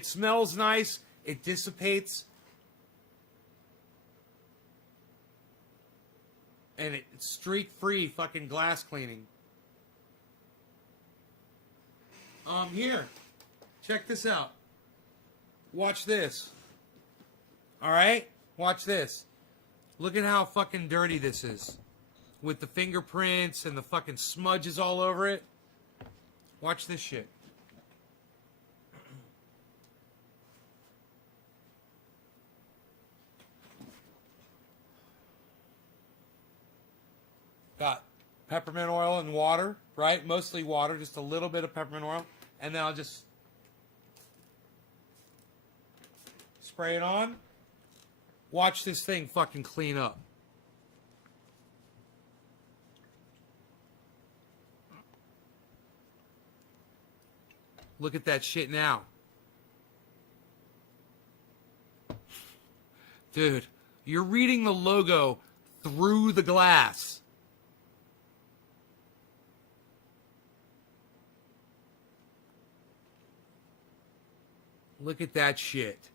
smells nice. It dissipates. And it's streak-free fucking glass cleaning. Here. Check this out. Watch this. Alright? Watch this. Look at how fucking dirty this is. With the fingerprints and the fucking smudges all over it. Watch this shit. Got peppermint oil and water, right? Mostly water, just a little bit of peppermint oil. And then I'll just spray it on. Watch this thing fucking clean up. Look at that shit now. Dude, you're reading the logo through the glass. Look at that shit.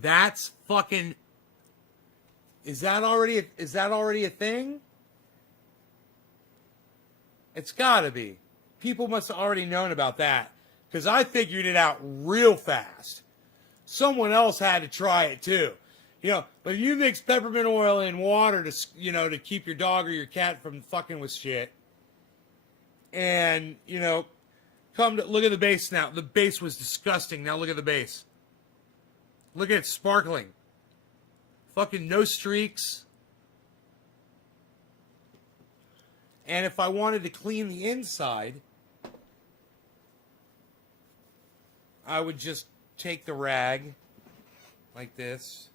That's fucking... Is that already a thing? It's gotta be. People must have already known about that. Because I figured it out real fast. Someone else had to try it too. You know, but if you mix peppermint oil in water to, you know, to keep your dog or your cat from fucking with shit. And, you know, look at the base now. The base was disgusting. Now look at the base. Look at it sparkling. Fucking no streaks. And if I wanted to clean the inside, I would just take the rag like this,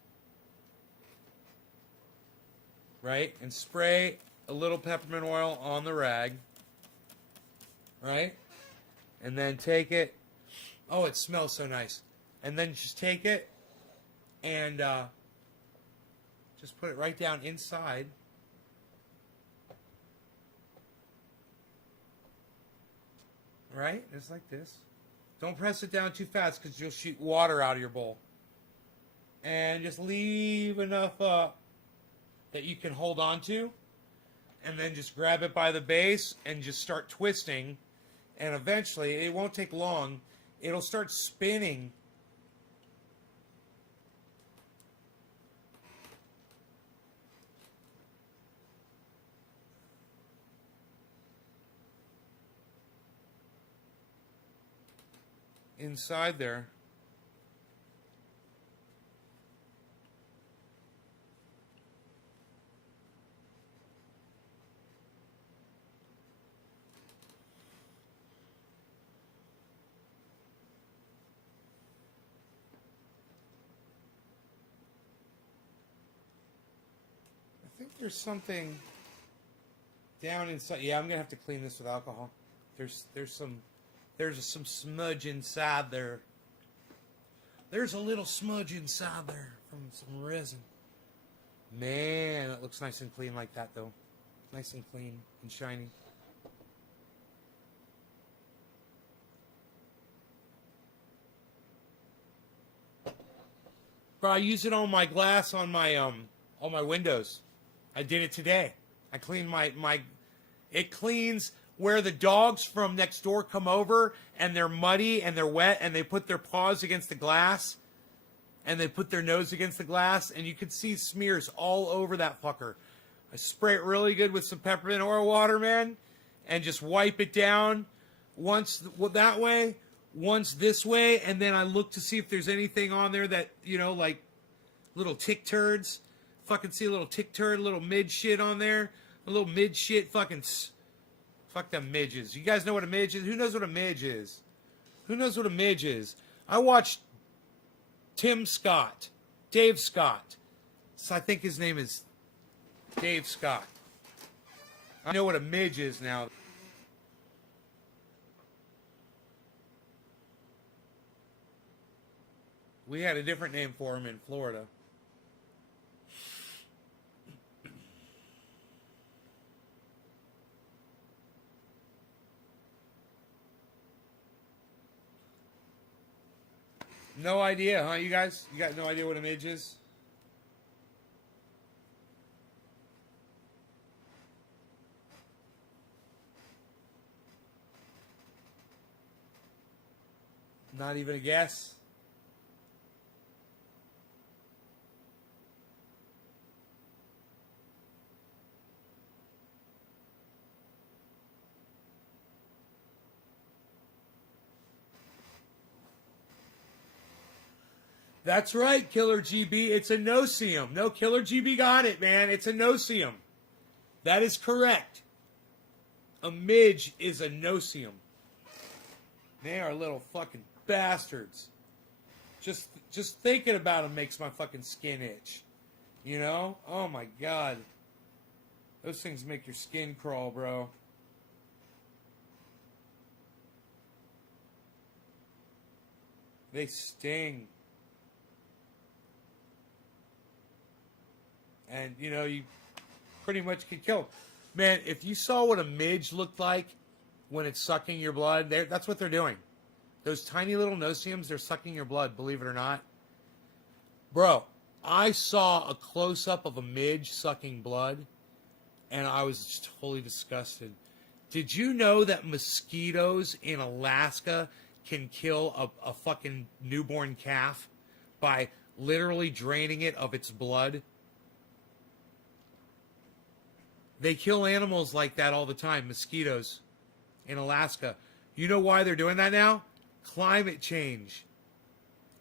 right? And spray a little peppermint oil on the rag, right? And then take it. Oh, it smells so nice. And then just take it and just put it right down inside. Right? Just like this. Don't press it down too fast because you'll shoot water out of your bowl. And just leave enough that you can hold on to. And then just grab it by the base and just start twisting. And eventually, it won't take long, it'll start spinning. Inside there. I think there's something down inside. Yeah, I'm gonna have to clean this with alcohol. There's some smudge inside there. There's a little smudge inside there from some resin. Man, it looks nice and clean like that, though. Nice and clean and shiny. But I use it on my glass on my windows. I did it today. I cleaned my it cleans where the dogs from next door come over and they're muddy and they're wet and they put their paws against the glass and they put their nose against the glass and you can see smears all over that fucker. I spray it really good with some peppermint oil water, man, and just wipe it down once that way, once this way, and then I look to see if there's anything on there that, you know, like little tick turds. Fucking see a little tick turd, a little mid shit on there. A little mid shit fucking... Fuck them midges. You guys know what a midge is? Who knows what a midge is? Who knows what a midge is? I watched Dave Scott. So I think his name is Dave Scott. I know what a midge is now. We had a different name for him in Florida. No idea, huh, you guys? You got no idea what a midge is? Not even a guess? That's right, Killer GB. It's a no-seum. No, Killer GB got it, man. It's a no-seum. That is correct. A midge is a no-seum. They are little fucking bastards. Just thinking about them makes my fucking skin itch. You know? Oh my god. Those things make your skin crawl, bro. They sting. And, you know, you pretty much could kill them. Man, if you saw what a midge looked like when it's sucking your blood, that's what they're doing. Those tiny little no-see-ums, they're sucking your blood, believe it or not. Bro, I saw a close-up of a midge sucking blood, and I was just totally disgusted. Did you know that mosquitoes in Alaska can kill a fucking newborn calf by literally draining it of its blood? They kill animals like that all the time, mosquitoes in Alaska. You know why they're doing that now? Climate change.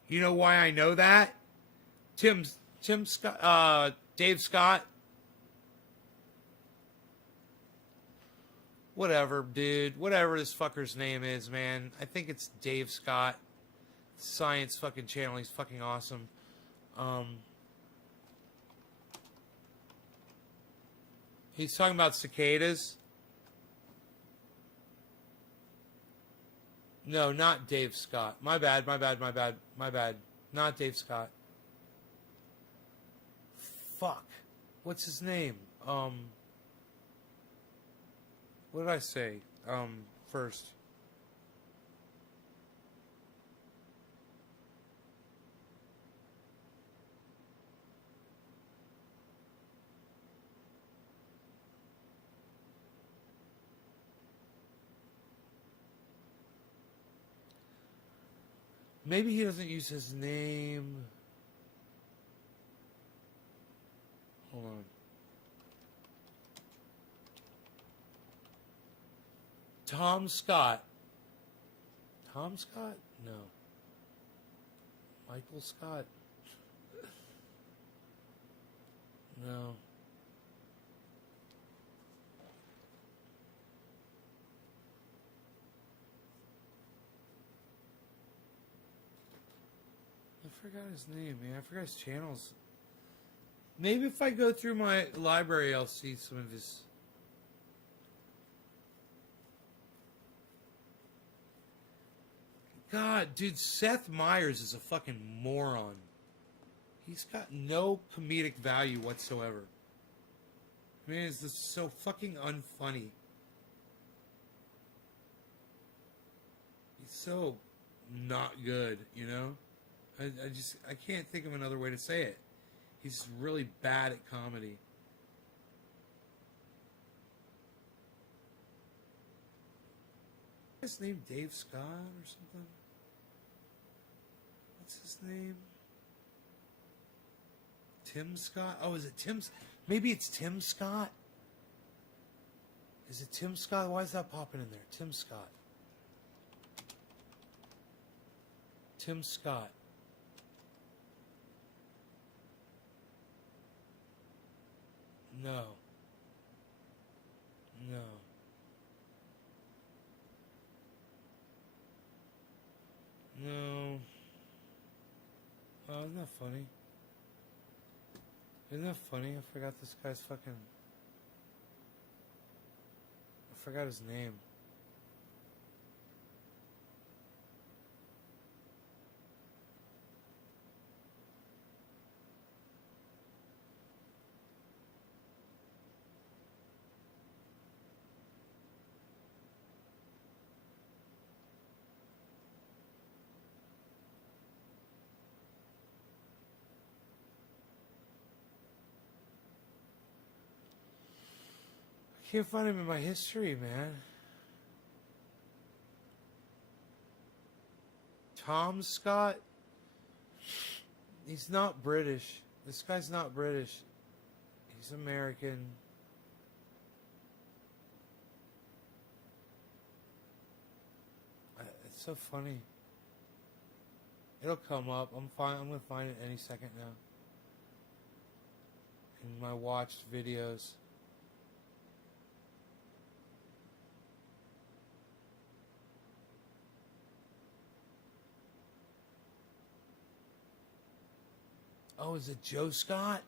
You know why I know that? Tim Scott, Dave Scott. Whatever, dude. Whatever this fucker's name is, man. I think it's Dave Scott. Science fucking channel. He's fucking awesome. He's talking about cicadas. No, not Dave Scott. My bad. Not Dave Scott. Fuck. What's his name? What did I say? First. Maybe he doesn't use his name. Hold on. Tom Scott. Tom Scott? No. Michael Scott? No. I forgot his name, man. I forgot his channels. Maybe if I go through my library, I'll see some of his... God, dude, Seth Meyers is a fucking moron. He's got no comedic value whatsoever. Man, it's just so fucking unfunny. He's so not good, you know? I can't think of another way to say it. He's really bad at comedy. His name Dave Scott or something? What's his name? Tim Scott? Oh, is it Tim? Maybe it's Tim Scott? Is it Tim Scott? Why is that popping in there? Tim Scott. Tim Scott. No. No. No. Oh, isn't that funny? Isn't that funny? I forgot this guy's fucking... I forgot his name. Can't find him in my history, man. Tom Scott? He's not British. This guy's not British. He's American. It's so funny. It'll come up. I'm gonna find it any second now. In my watched videos. Oh, is it Joe Scott?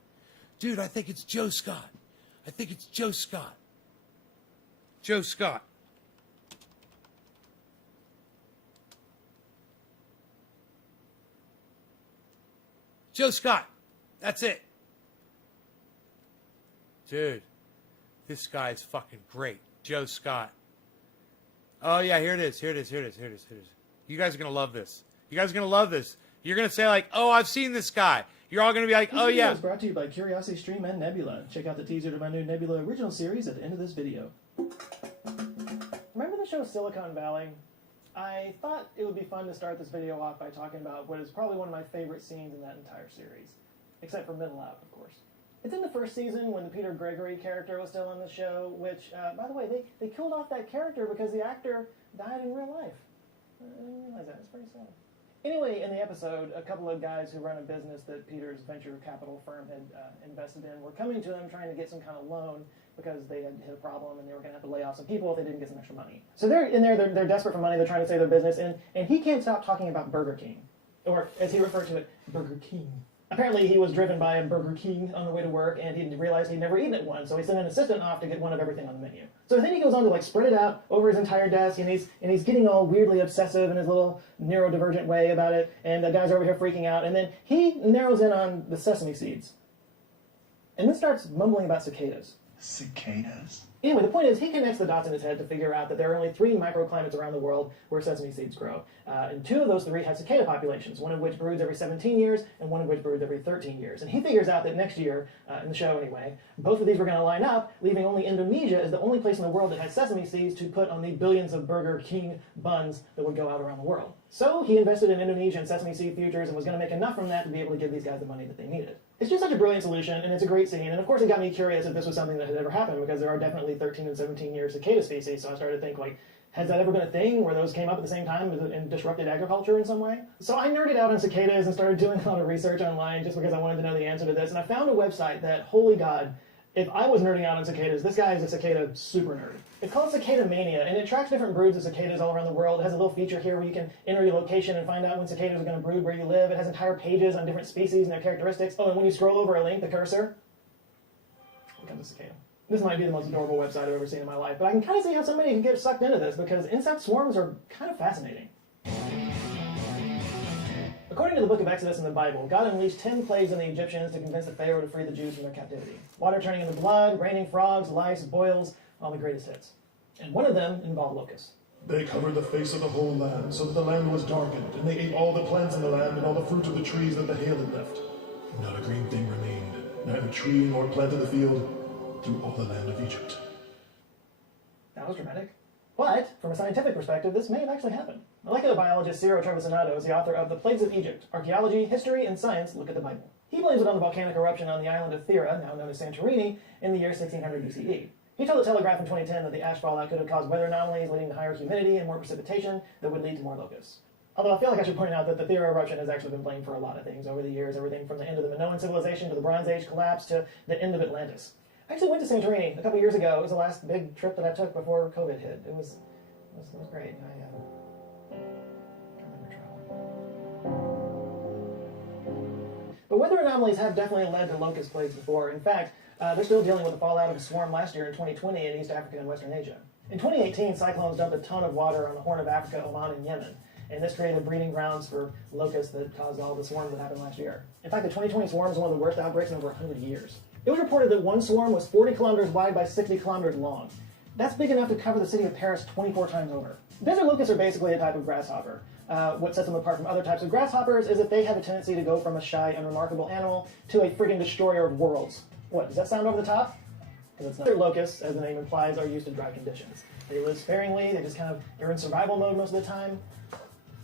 Dude, I think it's Joe Scott. I think it's Joe Scott. Joe Scott. Joe Scott. That's it. Dude, this guy is fucking great. Joe Scott. Oh, yeah, here it is. Here it is. Here it is. Here it is. Here it is. You guys are going to love this. You guys are going to love this. You're going to say like, oh, I've seen this guy. You're all going to be like, oh, yeah. This video is brought to you by Curiosity Stream and Nebula. Check out the teaser to my new Nebula original series at the end of this video. Remember the show Silicon Valley? I thought it would be fun to start this video off by talking about what is probably one of my favorite scenes in that entire series. Except for Middle Out, of course. It's in the first season when the Peter Gregory character was still on the show, which, by the way, they killed off that character because the actor died in real life. I didn't realize that. It's pretty sad. Anyway, in the episode, a couple of guys who run a business that Peter's venture capital firm had invested in were coming to him trying to get some kind of loan because they had hit a problem and they were going to have to lay off some people if they didn't get some extra money. So they're in there, they're desperate for money, they're trying to save their business, and he can't stop talking about Burger King. Or, as he referred to it, Burger King. Apparently he was driven by a Burger King on the way to work, and he realized he'd never eaten at one, so he sent an assistant off to get one of everything on the menu. So then he goes on to spread it out over his entire desk, and he's getting all weirdly obsessive in his little neurodivergent way about it, and the guys are over here freaking out, and then he narrows in on the sesame seeds. And then starts mumbling about cicadas. Cicadas? Anyway, the point is, he connects the dots in his head to figure out that there are only 3 microclimates around the world where sesame seeds grow. And 2 of those 3 have cicada populations, one of which broods every 17 years, and one of which broods every 13 years. And he figures out that next year, in the show anyway, both of these were going to line up, leaving only Indonesia as the only place in the world that has sesame seeds to put on the billions of Burger King buns that would go out around the world. So he invested in Indonesian sesame seed futures and was going to make enough from that to be able to give these guys the money that they needed. It's just such a brilliant solution, and it's a great scene, and of course it got me curious if this was something that had ever happened, because there are definitely 13 and 17-year cicada species, so I started to think, has that ever been a thing where those came up at the same time and disrupted agriculture in some way? So I nerded out on cicadas and started doing a lot of research online just because I wanted to know the answer to this, and I found a website that, holy God, if I was nerding out on cicadas, this guy is a cicada super nerd. It's called Cicada Mania, and it tracks different broods of cicadas all around the world. It has a little feature here where you can enter your location and find out when cicadas are going to brood where you live. It has entire pages on different species and their characteristics. Oh, and when you scroll over a link, the cursor, becomes a cicada. This might be the most adorable website I've ever seen in my life, but I can kind of see how somebody can get sucked into this because insect swarms are kind of fascinating. According to the book of Exodus in the Bible, God unleashed 10 plagues on the Egyptians to convince the Pharaoh to free the Jews from their captivity. Water turning into blood, raining frogs, lice, boils, all the greatest hits. And one of them involved locusts. They covered the face of the whole land, so that the land was darkened, and they ate all the plants in the land and all the fruit of the trees that the hail had left. Not a green thing remained, neither tree nor plant of the field, through all the land of Egypt. That was dramatic. But, from a scientific perspective, this may have actually happened. Molecular biologist Ciro Trevisanado is the author of The Plagues of Egypt, Archaeology, History, and Science Look at the Bible. He blames it on the volcanic eruption on the island of Thera, now known as Santorini, in the year 1600 BCE. He told the Telegraph in 2010 that the ash fallout could have caused weather anomalies leading to higher humidity and more precipitation that would lead to more locusts. Although I feel like I should point out that the Thera eruption has actually been blamed for a lot of things over the years, everything from the end of the Minoan civilization to the Bronze Age collapse to the end of Atlantis. I actually went to Santorini a couple years ago. It was the last big trip that I took before COVID hit. It was great. I remember traveling. But weather anomalies have definitely led to locust plagues before. In fact, they're still dealing with the fallout of a swarm last year in 2020 in East Africa and Western Asia. In 2018, cyclones dumped a ton of water on the Horn of Africa, Oman, and Yemen. And this created breeding grounds for locusts that caused all the swarms that happened last year. In fact, the 2020 swarm is one of the worst outbreaks in over 100 years. It was reported that one swarm was 40 kilometers wide by 60 kilometers long. That's big enough to cover the city of Paris 24 times over. Desert locusts are basically a type of grasshopper. What sets them apart from other types of grasshoppers is that they have a tendency to go from a shy, unremarkable animal to a friggin' destroyer of worlds. What, does that sound over the top? Because it's not. Desert locusts, as the name implies, are used to dry conditions. They live sparingly, they're in survival mode most of the time,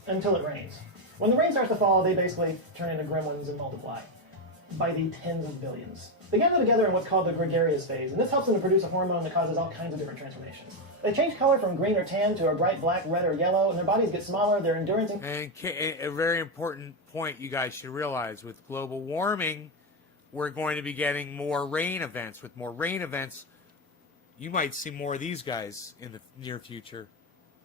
until it rains. When the rain starts to fall, they basically turn into gremlins and multiply by the tens of billions. They gather together in what's called the gregarious phase, and this helps them to produce a hormone that causes all kinds of different transformations. They change color from green or tan to a bright black, red, or yellow, and their bodies get smaller, their endurance... And a very important point you guys should realize, with global warming, we're going to be getting more rain events. With more rain events, you might see more of these guys in the near future.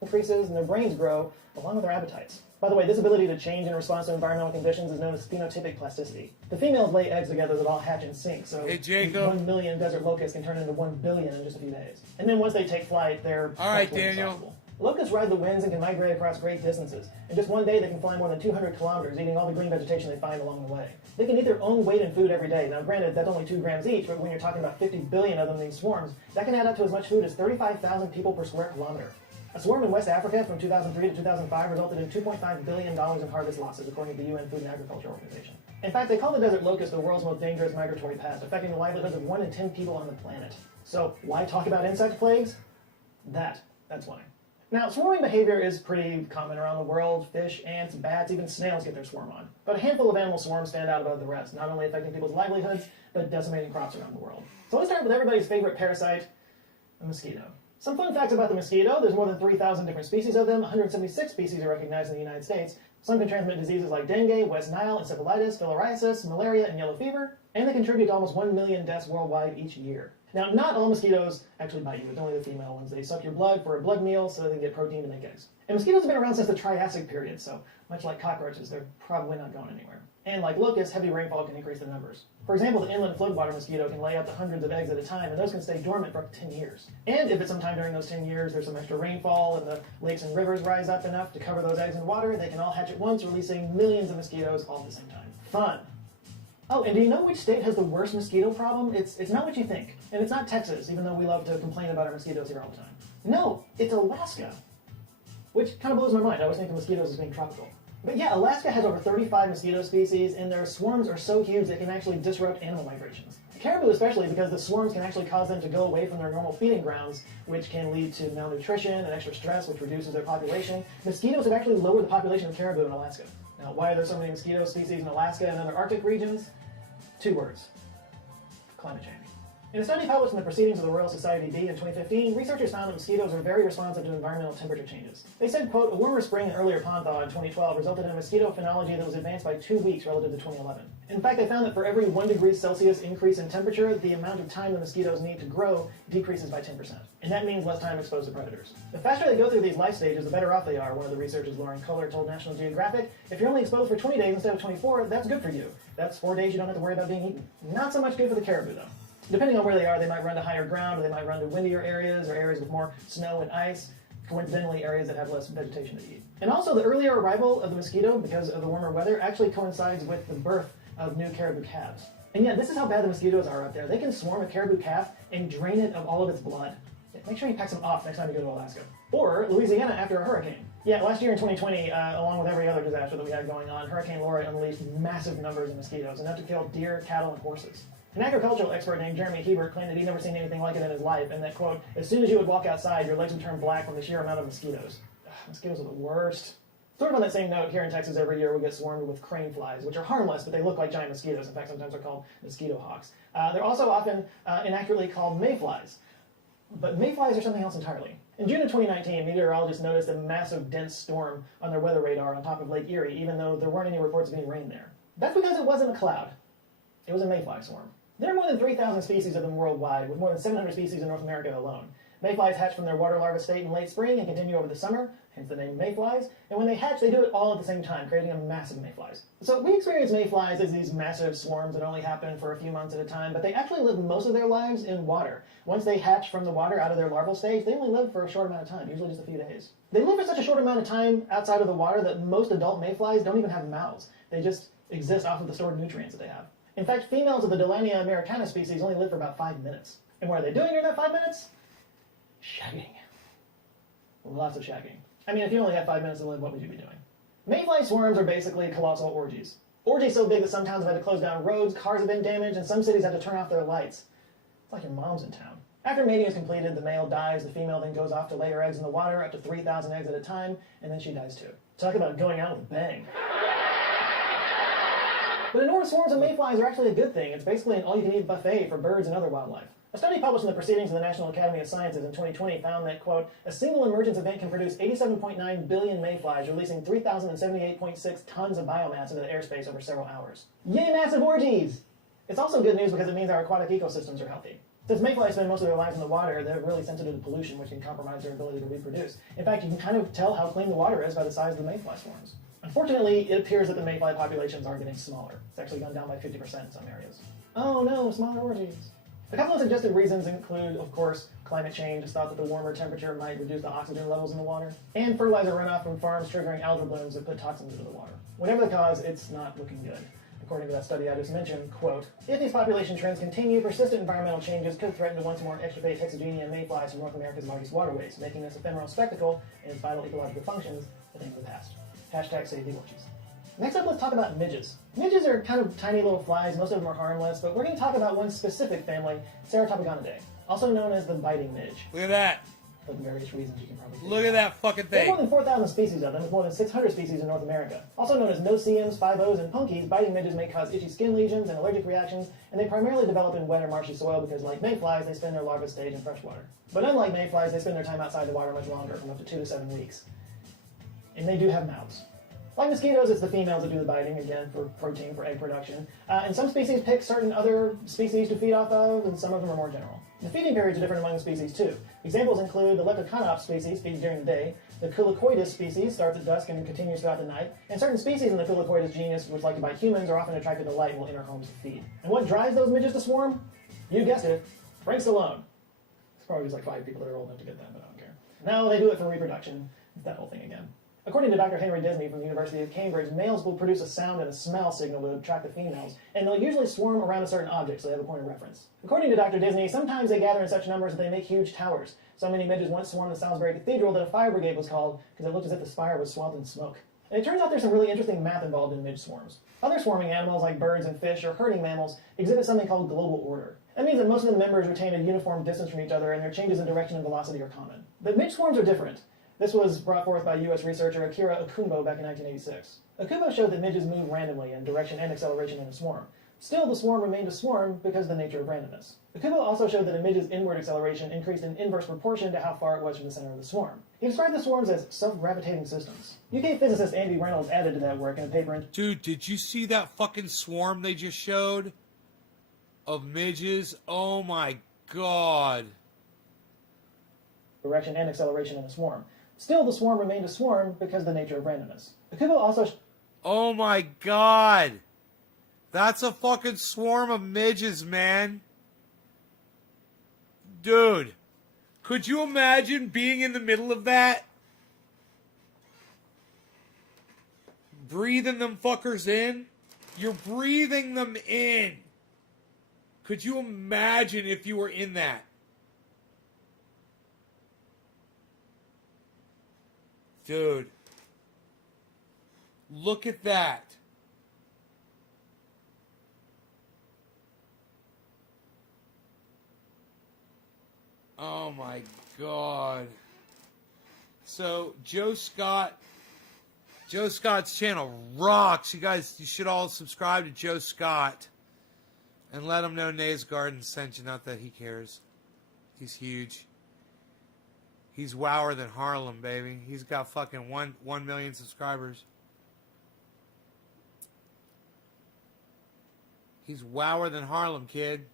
Increases, and their brains grow, along with their appetites. By the way, this ability to change in response to environmental conditions is known as phenotypic plasticity. The females lay eggs together that all hatch in sync, so hey, Jacob. 1 million desert locusts can turn into 1 billion in just a few days. And then once they take flight, they're... All right, Daniel. Unstoppable. Locusts ride the winds and can migrate across great distances. In just one day, they can fly more than 200 kilometers, eating all the green vegetation they find along the way. They can eat their own weight in food every day. Now, granted, that's only 2 grams each, but when you're talking about 50 billion of them in these swarms, that can add up to as much food as 35,000 people per square kilometer. A swarm in West Africa from 2003 to 2005 resulted in $2.5 billion in harvest losses, according to the UN Food and Agriculture Organization. In fact, they call the desert locust the world's most dangerous migratory pest, affecting the livelihoods of 1 in 10 people on the planet. So, why talk about insect plagues? That's why. Now, swarming behavior is pretty common around the world. Fish, ants, bats, even snails get their swarm on. But a handful of animal swarms stand out above the rest, not only affecting people's livelihoods, but decimating crops around the world. So let's start with everybody's favorite parasite, the mosquito. Some fun facts about the mosquito. There's more than 3,000 different species of them. 176 species are recognized in the United States. Some can transmit diseases like dengue, West Nile, encephalitis, filariasis, malaria, and yellow fever. And they contribute to almost 1 million deaths worldwide each year. Now, not all mosquitoes actually bite you. It's only the female ones. They suck your blood for a blood meal so they can get protein to make eggs. And mosquitoes have been around since the Triassic period, so much like cockroaches, they're probably not going anywhere. And like locusts, heavy rainfall can increase their numbers. For example, the inland floodwater mosquito can lay up to hundreds of eggs at a time, and those can stay dormant for up to 10 years. And if at some time during those 10 years there's some extra rainfall and the lakes and rivers rise up enough to cover those eggs in water, they can all hatch at once, releasing millions of mosquitoes all at the same time. Fun! Oh, and do you know which state has the worst mosquito problem? It's not what you think. And it's not Texas, even though we love to complain about our mosquitoes here all the time. No, it's Alaska. Which kind of blows my mind. I always think of mosquitoes as being tropical. But yeah, Alaska has over 35 mosquito species, and their swarms are so huge they can actually disrupt animal migrations. Caribou especially, because the swarms can actually cause them to go away from their normal feeding grounds, which can lead to malnutrition and extra stress, which reduces their population. Mosquitoes have actually lowered the population of caribou in Alaska. Now, why are there so many mosquito species in Alaska and other Arctic regions? 2 words. Climate change. In a study published in the Proceedings of the Royal Society B in 2015, researchers found that mosquitoes are very responsive to environmental temperature changes. They said, quote, a warmer spring and earlier pond thaw in 2012 resulted in a mosquito phenology that was advanced by 2 weeks relative to 2011. In fact, they found that for every 1 degree Celsius increase in temperature, the amount of time the mosquitoes need to grow decreases by 10%. And that means less time exposed to predators. The faster they go through these life stages, the better off they are, one of the researchers, Lauren Kohler, told National Geographic. If you're only exposed for 20 days instead of 24, that's good for you. That's 4 days you don't have to worry about being eaten. Not so much good for the caribou, though. Depending on where they are, they might run to higher ground, or they might run to windier areas, or areas with more snow and ice, coincidentally areas that have less vegetation to eat. And also, the earlier arrival of the mosquito, because of the warmer weather, actually coincides with the birth of new caribou calves. And yeah, this is how bad the mosquitoes are out there. They can swarm a caribou calf and drain it of all of its blood. Make sure you pack some off next time you go to Alaska. Or Louisiana after a hurricane. Yeah, last year in 2020, along with every other disaster that we had going on, Hurricane Laura unleashed massive numbers of mosquitoes, enough to kill deer, cattle, and horses. An agricultural expert named Jeremy Hebert claimed that he'd never seen anything like it in his life, and that, quote, as soon as you would walk outside, your legs would turn black from the sheer amount of mosquitoes. Ugh, mosquitoes are the worst. Sort of on that same note, here in Texas every year we get swarmed with crane flies, which are harmless, but they look like giant mosquitoes. In fact, sometimes they're called mosquito hawks. They're also often inaccurately called mayflies. But mayflies are something else entirely. In June of 2019, meteorologists noticed a massive dense storm on their weather radar on top of Lake Erie, even though there weren't any reports of any rain there. That's because it wasn't a cloud. It was a mayfly swarm. There are more than 3,000 species of them worldwide, with more than 700 species in North America alone. Mayflies hatch from their water larva state in late spring and continue over the summer, hence the name mayflies. And when they hatch, they do it all at the same time, creating a mass of mayflies. So we experience mayflies as these massive swarms that only happen for a few months at a time, but they actually live most of their lives in water. Once they hatch from the water out of their larval stage, they only live for a short amount of time, usually just a few days. They live for such a short amount of time outside of the water that most adult mayflies don't even have mouths. They just exist off of the stored nutrients that they have. In fact, females of the Delania americana species only live for about 5 minutes. And what are they doing during that 5 minutes? Shagging. Lots of shagging. I mean, if you only had 5 minutes to live, what would you be doing? Mayfly swarms are basically colossal orgies. Orgies so big that some towns have had to close down roads, cars have been damaged, and some cities had to turn off their lights. It's like your mom's in town. After mating is completed, the male dies, the female then goes off to lay her eggs in the water, up to 3,000 eggs at a time, and then she dies too. Talk about going out with a bang. But enormous swarms of mayflies are actually a good thing. It's basically an all-you-can-eat buffet for birds and other wildlife. A study published in the Proceedings of the National Academy of Sciences in 2020 found that, quote, a single emergence event can produce 87.9 billion mayflies, releasing 3,078.6 tons of biomass into the airspace over several hours. Yay, massive orgies! It's also good news because it means our aquatic ecosystems are healthy. Since mayflies spend most of their lives in the water, they're really sensitive to pollution, which can compromise their ability to reproduce. In fact, you can kind of tell how clean the water is by the size of the mayfly swarms. Unfortunately, it appears that the mayfly populations are getting smaller. It's actually gone down by 50% in some areas. Oh no, smaller orgies. A couple of suggested reasons include, of course, climate change. It's thought that the warmer temperature might reduce the oxygen levels in the water, and fertilizer runoff from farms triggering algal blooms that put toxins into the water. Whatever the cause, it's not looking good. According to that study I just mentioned, quote, if these population trends continue, persistent environmental changes could threaten to once more extirpate hexagenia mayflies from North America's largest waterways, making this ephemeral spectacle and its vital ecological functions a thing of the past. Hashtag save the orchids. Next up, let's talk about midges. Midges are kind of tiny little flies, most of them are harmless, but we're going to talk about one specific family, Ceratopogonidae, also known as the biting midge. Look at that. For various reasons you can probably figure Look at that fucking There are more thing. than 4,000 species of them, with more than 600 species in North America. Also known as no-see-ums, 5-Os, and punkies, biting midges may cause itchy skin lesions and allergic reactions, and they primarily develop in wet or marshy soil because, like mayflies, they spend their larva stage in fresh water. But unlike mayflies, they spend their time outside the water much longer, from up to 2 to 7 weeks. And they do have mouths. Like mosquitoes, it's the females that do the biting, again, for protein, for egg production. And some species pick certain other species to feed off of, and some of them are more general. The feeding periods are different among the species, too. Examples include the Leptoconops species feeds during the day, the Culicoidus species starts at dusk and continues throughout the night, and certain species in the Culicoidus genus, which like to bite humans, are often attracted to light and will enter homes to feed. And what drives those midges to swarm? You guessed it, Frank Stallone. There's probably just like 5 people that are old enough to get that, but I don't care. No, they do it for reproduction. It's that whole thing again. According to Dr. Henry Disney from the University of Cambridge, males will produce a sound and a smell signal to attract the females, and they'll usually swarm around a certain object so they have a point of reference. According to Dr. Disney, sometimes they gather in such numbers that they make huge towers. So many midges once swarmed the Salisbury Cathedral that a fire brigade was called because it looked as if the spire was swathed in smoke. And it turns out there's some really interesting math involved in midge swarms. Other swarming animals like birds and fish or herding mammals exhibit something called global order. That means that most of the members retain a uniform distance from each other and their changes in direction and velocity are common. But midge swarms are different. This was brought forth by U.S. researcher Akira Okumbo back in 1986. Okumbo showed that midges move randomly in direction and acceleration in a swarm. Still, the swarm remained a swarm because of the nature of randomness. Okumbo also showed that a midge's inward acceleration increased in inverse proportion to how far it was from the center of the swarm. He described the swarms as self-gravitating systems. UK physicist Andy Reynolds added to that work in a paper in... Dude, did you see that fucking swarm they just showed? Of midges? Oh my god. Direction and acceleration in a swarm. Still, the swarm remained a swarm because of the nature of randomness. Okumbo also... Oh my god. That's a fucking swarm of midges, man. Dude. Could you imagine being in the middle of that? Breathing them fuckers in? You're breathing them in. Could you imagine if you were in that? Dude. Look at that. Oh my god. So, Joe Scott's channel rocks. You guys, you should all subscribe to Joe Scott. And let him know Nays Garden sent you, not that he cares. He's huge. He's wower than Harlem, baby. He's got fucking 1 million subscribers. He's wower than Harlem, kid.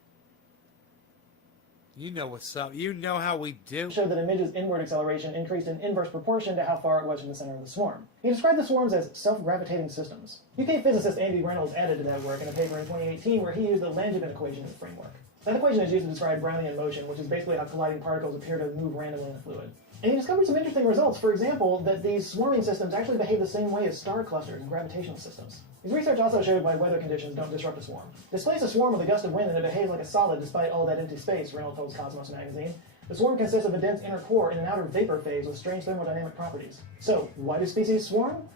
You know what's up. You know how we do. Showed that a midge's inward acceleration increased in inverse proportion to how far it was from the center of the swarm. He described the swarms as self-gravitating systems. UK physicist Andy Reynolds added to that work in a paper in 2018 where he used the Langevin equation as a framework. That equation is used to describe Brownian motion, which is basically how colliding particles appear to move randomly in a fluid. And he discovered some interesting results. For example, that these swarming systems actually behave the same way as star clusters and gravitational systems. His research also showed why weather conditions don't disrupt a swarm. Displace a swarm with a gust of wind and it behaves like a solid despite all that empty space, Reynolds told Cosmos magazine. The swarm consists of a dense inner core and an outer vapor phase with strange thermodynamic properties. So, why do species swarm?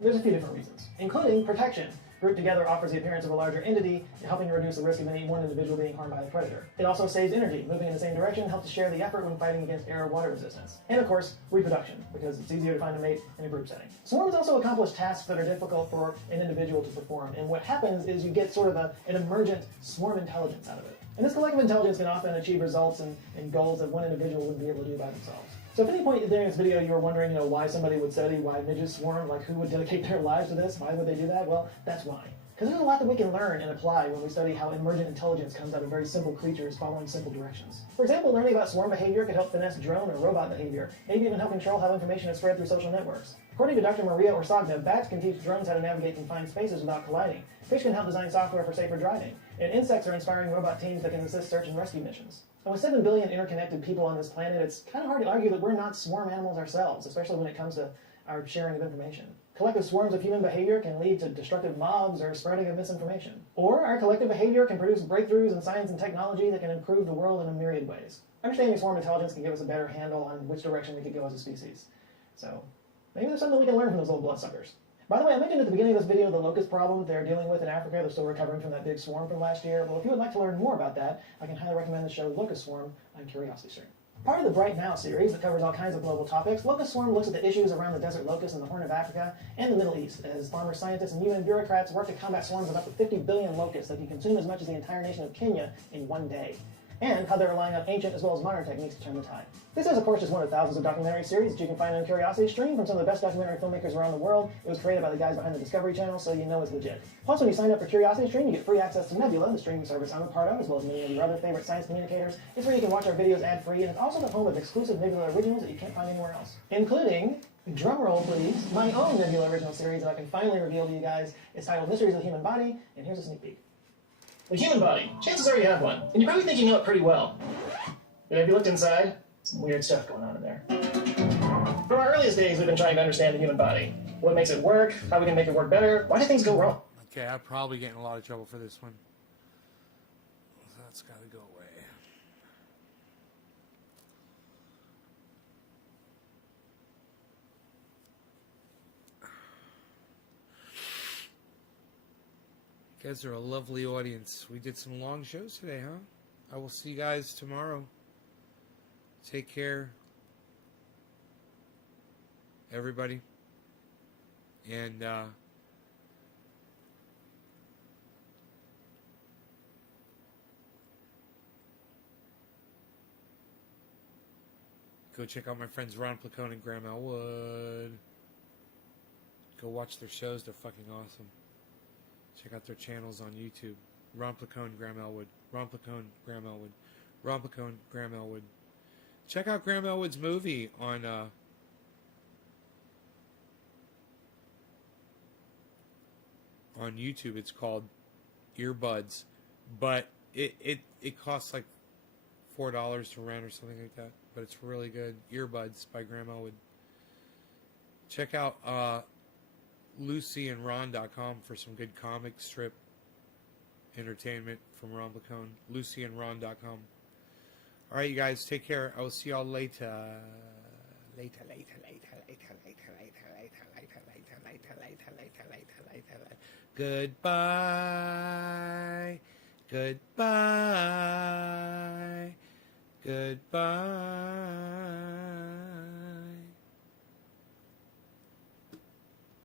There's a few different reasons, including protection. Grouped together offers the appearance of a larger entity, helping to reduce the risk of any one individual being harmed by a predator. It also saves energy. Moving in the same direction helps to share the effort when fighting against air or water resistance. And of course, reproduction, because it's easier to find a mate in a group setting. Swarms also accomplish tasks that are difficult for an individual to perform, and what happens is you get sort of an emergent swarm intelligence out of it. And this collective intelligence can often achieve results and goals that one individual wouldn't be able to do by themselves. So if at any point during this video you were wondering, why somebody would study why midges swarm, like who would dedicate their lives to this, why would they do that? Well, that's why. Because there's a lot that we can learn and apply when we study how emergent intelligence comes out of very simple creatures following simple directions. For example, learning about swarm behavior could help finesse drone or robot behavior, maybe even help control how information is spread through social networks. According to Dr. Maria Orsagna, bats can teach drones how to navigate confined spaces without colliding. Fish can help design software for safer driving. And insects are inspiring robot teams that can assist search and rescue missions. And with 7 billion interconnected people on this planet, it's kind of hard to argue that we're not swarm animals ourselves, especially when it comes to our sharing of information. collective swarms of human behavior can lead to destructive mobs or spreading of misinformation. Or our collective behavior can produce breakthroughs in science and technology that can improve the world in a myriad ways. Understanding swarm intelligence can give us a better handle on which direction we could go as a species. So, maybe there's something we can learn from those little bloodsuckers. By the way, I mentioned at the beginning of this video the locust problem they're dealing with in Africa. They're still recovering from that big swarm from last year. Well, if you would like to learn more about that, I can highly recommend the show Locust Swarm on Curiosity Stream. Part of the Bright Now series that covers all kinds of global topics, Locust Swarm looks at the issues around the desert locust in the Horn of Africa and the Middle East, as farmer scientists and UN bureaucrats work to combat swarms of up to 50 billion locusts that can consume as much as the entire nation of Kenya in one day, and how they're relying on ancient as well as modern techniques to turn the tide. This is, of course, just one of thousands of documentary series that you can find on Curiosity Stream from some of the best documentary filmmakers around the world. It was created by the guys behind the Discovery Channel, so you know it's legit. Plus, when you sign up for Curiosity Stream, you get free access to Nebula, the streaming service I'm a part of, as well as many of your other favorite science communicators. It's where you can watch our videos ad-free, and it's also the home of exclusive Nebula originals that you can't find anywhere else, including, drumroll please, my own Nebula original series that I can finally reveal to you guys. It's titled Mysteries of the Human Body, and here's a sneak peek. The human body. Chances are you have one, and you probably think you know it pretty well. But have you looked inside? Some weird stuff going on in there. From our earliest days, we've been trying to understand the human body. What makes it work, how we can make it work better, why do things go wrong? Okay, I'm probably getting a lot of trouble for this one. That's got to go away. You guys are a lovely audience. We did some long shows today, huh? I will see you guys tomorrow. Take care, everybody. And go check out my friends Ron Placone and Graham Elwood. Go watch their shows. They're fucking awesome. Check out their channels on YouTube. Ron Placone, Graham Elwood. Ron Placone, Graham Elwood. Ron Placone, Graham Elwood. Check out Graham Elwood's movie on YouTube. It's called Earbuds, but it costs like $4 to rent or something like that. But it's really good. Earbuds by Graham Elwood. Check out LucyandRon.com for some good comic strip entertainment from Ron Placone. LucyandRon.com. All right, you guys, take care. I will see y'all later. Goodbye. Goodbye. Goodbye.